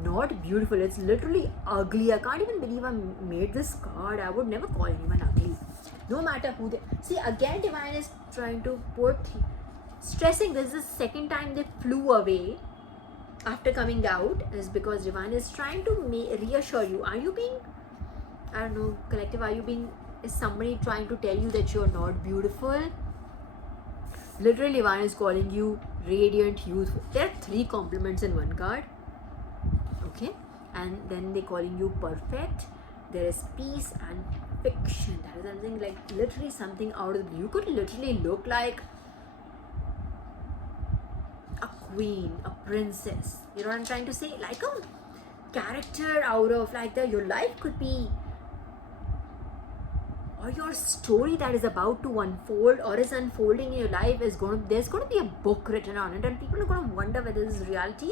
not beautiful. It's literally ugly. I can't even believe I made this card. I would never call anyone ugly, no matter who they. See, again, divine is trying to put, stressing this is the second time they flew away after coming out, is because divine is trying to reassure you. Are you being, I don't know, collective, are you being, is somebody trying to tell you that you're not beautiful? Literally, divine is calling you radiant, youthful. There are 3 compliments in one card. Okay, and then they're calling you perfect. There is peace and fiction. That is something like literally something out of the blue. You could literally look like a queen, a princess. You know what I'm trying to say? Like a character out of like your life could be, or your story that is about to unfold or is unfolding in your life is there's going to be a book written on it, and people are going to wonder whether this is reality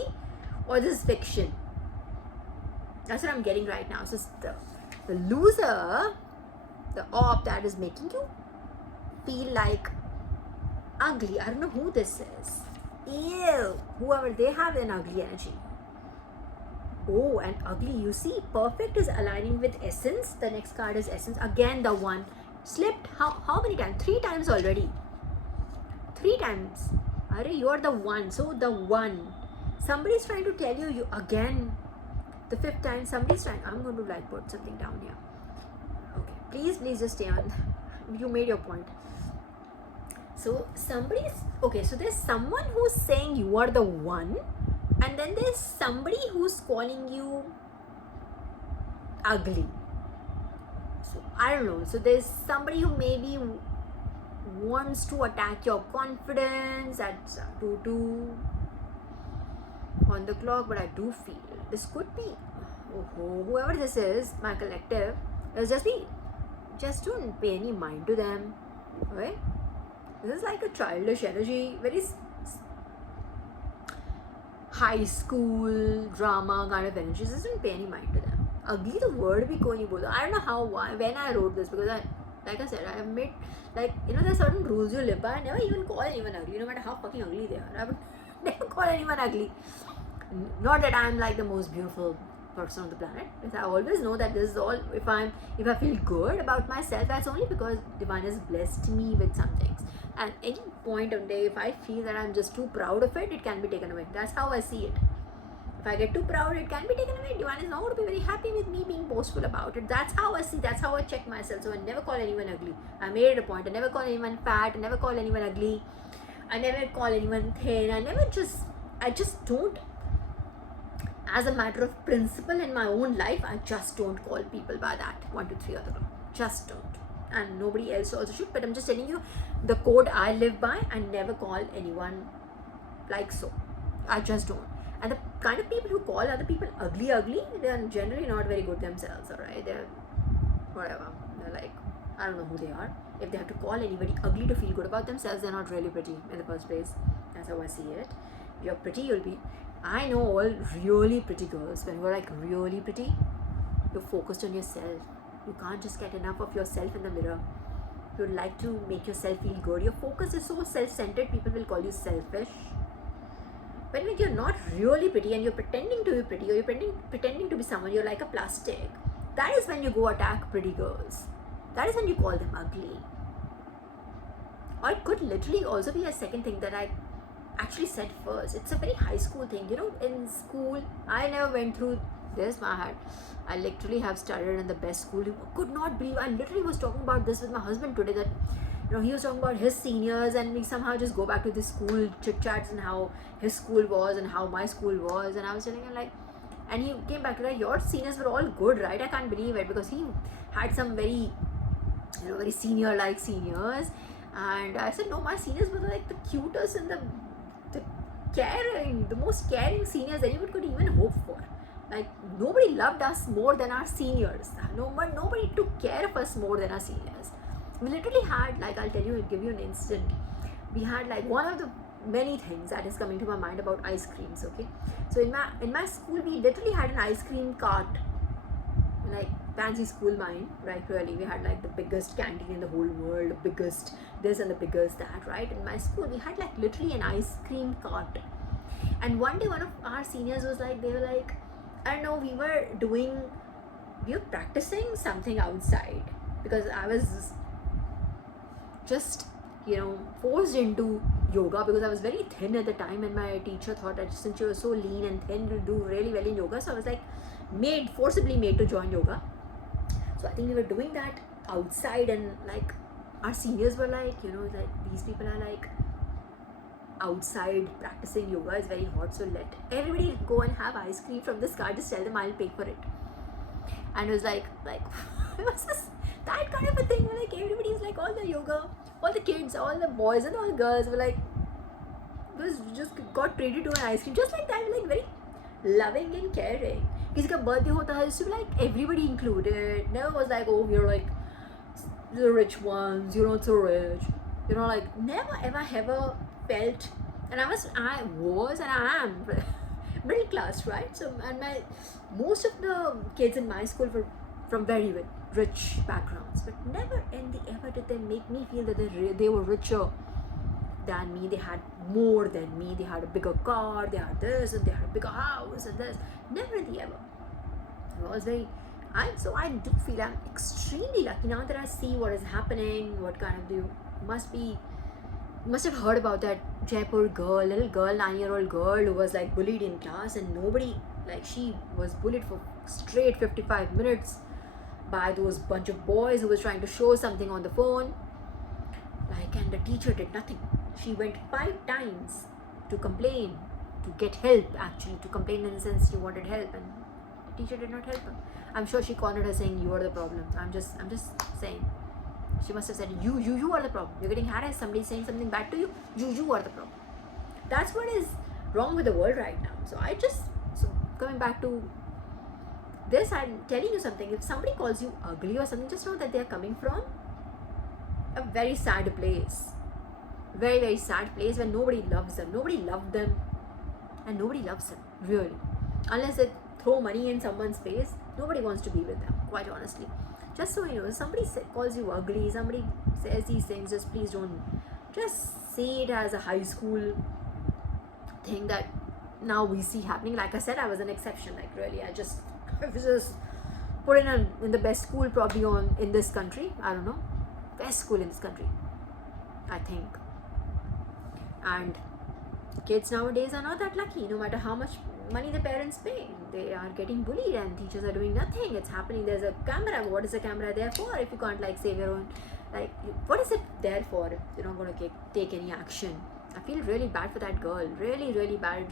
or this is fiction. That's what I'm getting right now. So the loser, the op that is making you feel like ugly. I don't know who this is. Ew. Whoever, they have an ugly energy. Oh, and ugly. You see, perfect is aligning with essence. The next card is essence. Again, the one slipped. How many times? 3 times already. 3 times. Are you are the one. So the one. Somebody's trying to tell you again. The 5th time, somebody's trying. I'm going to like put something down here. Okay, please just stay on. You made your point. So somebody's, okay, so there's someone who's saying you are the one, and then there's somebody who's calling you ugly. So I don't know. So there's somebody who maybe wants to attack your confidence at 2 on the clock, but I do feel this could be, whoever this is, my collective, just don't pay any mind to them, right? This is like a childish energy, very high school drama kind of energy. Just don't pay any mind to them. Ugly, the word bhi koi nahi bolta. I don't know how, why, when I wrote this, because like I said, I have made, like, there's certain rules you live by. I never even call anyone ugly, no matter how fucking ugly they are. I would never call anyone ugly. Not that I'm like the most beautiful person on the planet. I always know that this is all, if I feel good about myself, that's only because divine has blessed me with some things. And any point of day, if I feel that I'm just too proud of it, it can be taken away. That's how I see it. If I get too proud, it can be taken away. Divine is not going to be very happy with me being boastful about it. That's how I see, that's how I check myself. So I never call anyone ugly. I made it a point. I never call anyone fat. I never call anyone ugly. I never call anyone thin. I just don't. As a matter of principle in my own life, I just don't call people by that 1, 2, 3 or the just don't, and nobody else also should. But I'm just telling you the code I live by. I never call anyone like so. I just don't. And the kind of people who call other people ugly, they are generally not very good themselves. Alright, they're whatever. They're like, I don't know who they are. If they have to call anybody ugly to feel good about themselves, they're not really pretty in the first place. That's how I see it. If you're pretty, you'll be. I know all really pretty girls. When you're like really pretty, you're focused on yourself. You can't just get enough of yourself in the mirror. You'd like to make yourself feel good. Your focus is so self-centered, people will call you selfish. But when you're not really pretty and you're pretending to be pretty, or you're pretending to be someone, you're like a plastic, that is when you go attack pretty girls. That is when you call them ugly. Or it could literally also be a second thing that I actually said first. It's a very high school thing. In school, I never went through this. I literally have studied in the best school. You could not believe. I literally was talking about this with my husband today, that he was talking about his seniors, and we somehow just go back to the school chit chats and how his school was and how my school was, and I was telling him like, and he came back to like, your seniors were all good, right? I can't believe it, because he had some very very senior like seniors. And I said, no, my seniors were like the cutest and the caring, the most caring seniors anyone could even hope for. Like, nobody loved us more than our seniors. Nobody took care of us more than our seniors. We literally had, like, I'll tell you, I'll give you an instant. We had like one of the many things that is coming to my mind about ice creams. Okay, so in my school we literally had an ice cream cart, like fancy school mind, right? Really, we had like the biggest canteen in the whole world, the biggest this and the biggest that, right? In my school we had like literally an ice cream cart. And one day one of our seniors was like, they were like, I don't know, we were practicing something outside, because I was just forced into yoga because I was very thin at the time, and my teacher thought that since you were so lean and thin you'll do really well in yoga. So I was like forcibly made to join yoga. So I think we were doing that outside, and like our seniors were like, like these people are like outside practicing yoga, is very hot, so let everybody go and have ice cream from this cart, just tell them I'll pay for it. And it was like it was this that kind of a thing where like everybody's like, all the yoga, all the kids, all the boys and all the girls were like, was just got treated to an ice cream just like that, like very loving and caring. Kisi ka birthday hota hai, so like everybody included. Never was like, oh, you're like the rich ones, you're not so rich, like never ever felt. And I was and I am middle class, right? So, and most of the kids in my school were from very rich backgrounds, but never ever did they make me feel that they were richer than me, they had more than me, they had a bigger car, they had this, and they had a bigger house and this. Never in the ever. I was very, so I do feel I'm extremely lucky now that I see what is happening. What kind of, you must have heard about that Jaipur girl, little girl, 9-year-old girl who was like bullied in class, and nobody, like she was bullied for straight 55 minutes by those bunch of boys who was trying to show something on the phone, like, and the teacher did nothing. She went 5 times to complain, to get help, actually to complain in the sense she wanted help, and the teacher did not help her. I'm sure she cornered her saying, you are the problem. I'm just saying, she must have said, you are the problem. You're getting harassed, somebody saying something bad to you, you are the problem. That's what is wrong with the world right now. So coming back to this, I'm telling you something. If somebody calls you ugly or something, just know that they're coming from a very sad place. Very, very sad place where nobody loves them. Nobody loved them, and nobody loves them, really. Unless they throw money in someone's face, nobody wants to be with them, quite honestly. Just so you know, if somebody calls you ugly, somebody says these things, just please don't just see it as a high school thing that now we see happening. Like I said, I was an exception. Like really, I was just put in the best school probably in this country. I don't know, best school in this country, I think. And kids nowadays are not that lucky. No matter how much money the parents pay, they are getting bullied, and teachers are doing nothing. It's happening. There's a camera. What is the camera there for if you can't like save your own? Like, what is it there for if you're not going to take any action? I feel really bad for that girl. Really, really bad.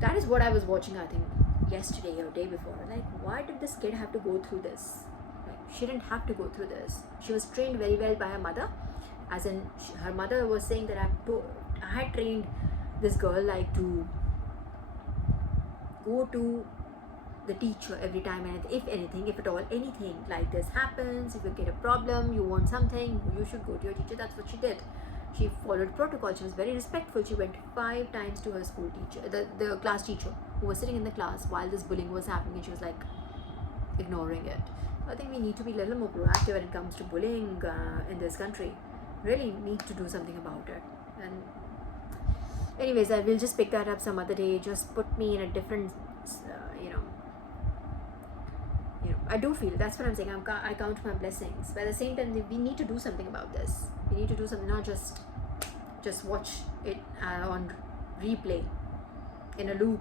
That is what I was watching, I think, yesterday or day before. Like, why did this kid have to go through this? Like, she didn't have to go through this. She was trained very well by her mother. As in, her mother was saying that I had trained this girl like to go to the teacher every time, and if at all anything like this happens, if you get a problem, you want something, you should go to your teacher. That's what she did. She followed protocol. She was very respectful. She went 5 times to her school teacher, the class teacher who was sitting in the class while this bullying was happening, and she was like ignoring it. I think we need to be a little more proactive when it comes to bullying in this country. Really need to do something about it. And anyways, I will just pick that up some other day. Just put me in a different I do feel, that's what I'm saying, I count my blessings, but at the same time we need to do something about this. We need to do something, not just watch it on replay in a loop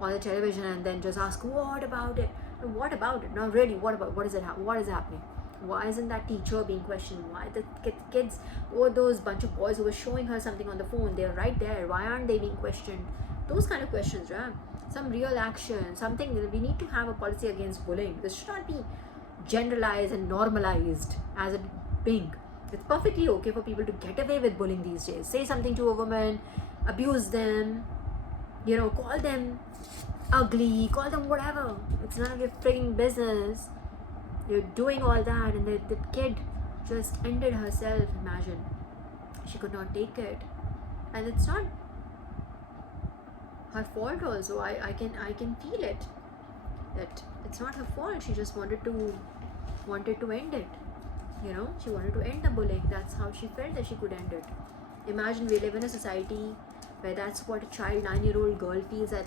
on the television and then just ask what about it. No, really, what is happening? Why isn't that teacher being questioned? Why the kids or those bunch of boys who were showing her something on the phone, they're right there, why aren't they being questioned? Those kind of questions, right? Some real action, something. We need to have a policy against bullying. This should not be generalized and normalized as a being. It's perfectly okay for people to get away with bullying these days. Say something to a woman, abuse them, call them ugly, call them whatever. It's none of your freaking business. You're doing all that, and the kid just ended herself. Imagine. She could not take it. And it's not her fault also. I can feel it. That it's not her fault. She just wanted to end it. She wanted to end the bullying. That's how she felt that she could end it. Imagine we live in a society where that's what a child, 9-year-old girl feels, that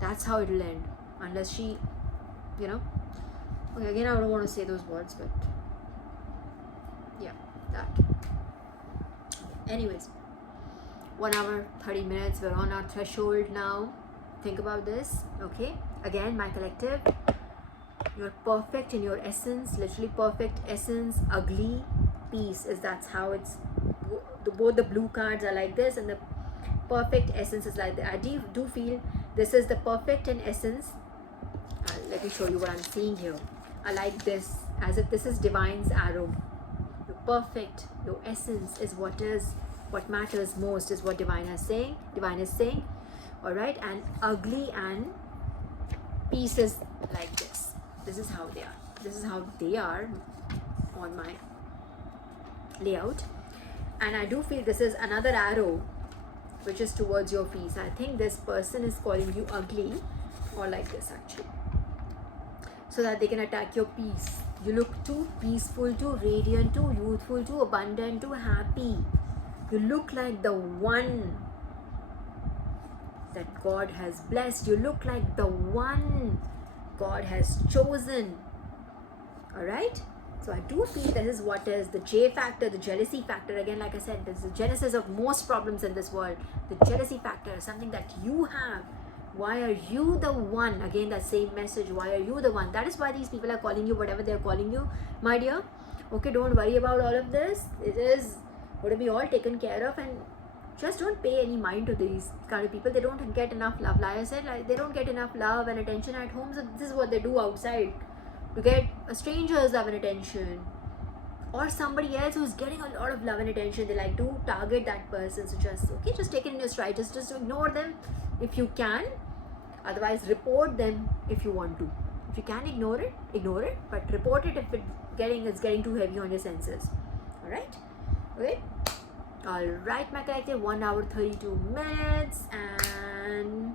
that's how it'll end. Unless she, okay, again, I don't want to say those words, but yeah, that. Anyways, 1 hour, 30 minutes, we're on our threshold now. Think about this, okay? Again, my collective, you're perfect in your essence, literally perfect essence, ugly, peace that's how it's, both the blue cards are like this and the perfect essence is like that. I do feel this is the perfect in essence. Let me show you what I'm seeing here. I like this, as if this is divine's arrow. Your perfect, your essence is what matters most, is what divine is saying. All right, and ugly and peace is like this. This is how they are on my layout. And I do feel this is another arrow which is towards your peace. I think this person is calling you ugly, or like this actually, so that they can attack your peace. You look too peaceful, too radiant, too youthful, too abundant, too happy. You look like the one that God has blessed. You look like the one God has chosen. Alright? So I do feel this is what is the J factor, the jealousy factor. Again, like I said, this is the genesis of most problems in this world. The jealousy factor is something that you have. Why are you the one? Again, that same message. Why are you the one? That is why these people are calling you whatever they're calling you, my dear. Okay, don't worry about all of this. It is going to be all taken care of, and just don't pay any mind to these kind of people. They don't get enough love. Like I said, they don't get enough love and attention at home. So this is what they do outside to get a stranger's love and attention, or somebody else who's getting a lot of love and attention. They like to target that person. So just take it in your stride. Just ignore them if you can. Otherwise, report them if you want to. If you can ignore it, but report it if it's getting too heavy on your senses. Alright? Okay? Alright, my collective, 1 hour 32 minutes, and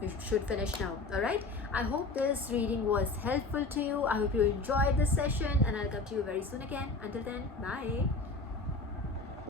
we should finish now. Alright? I hope this reading was helpful to you. I hope you enjoyed this session, and I'll come to you very soon again. Until then, bye.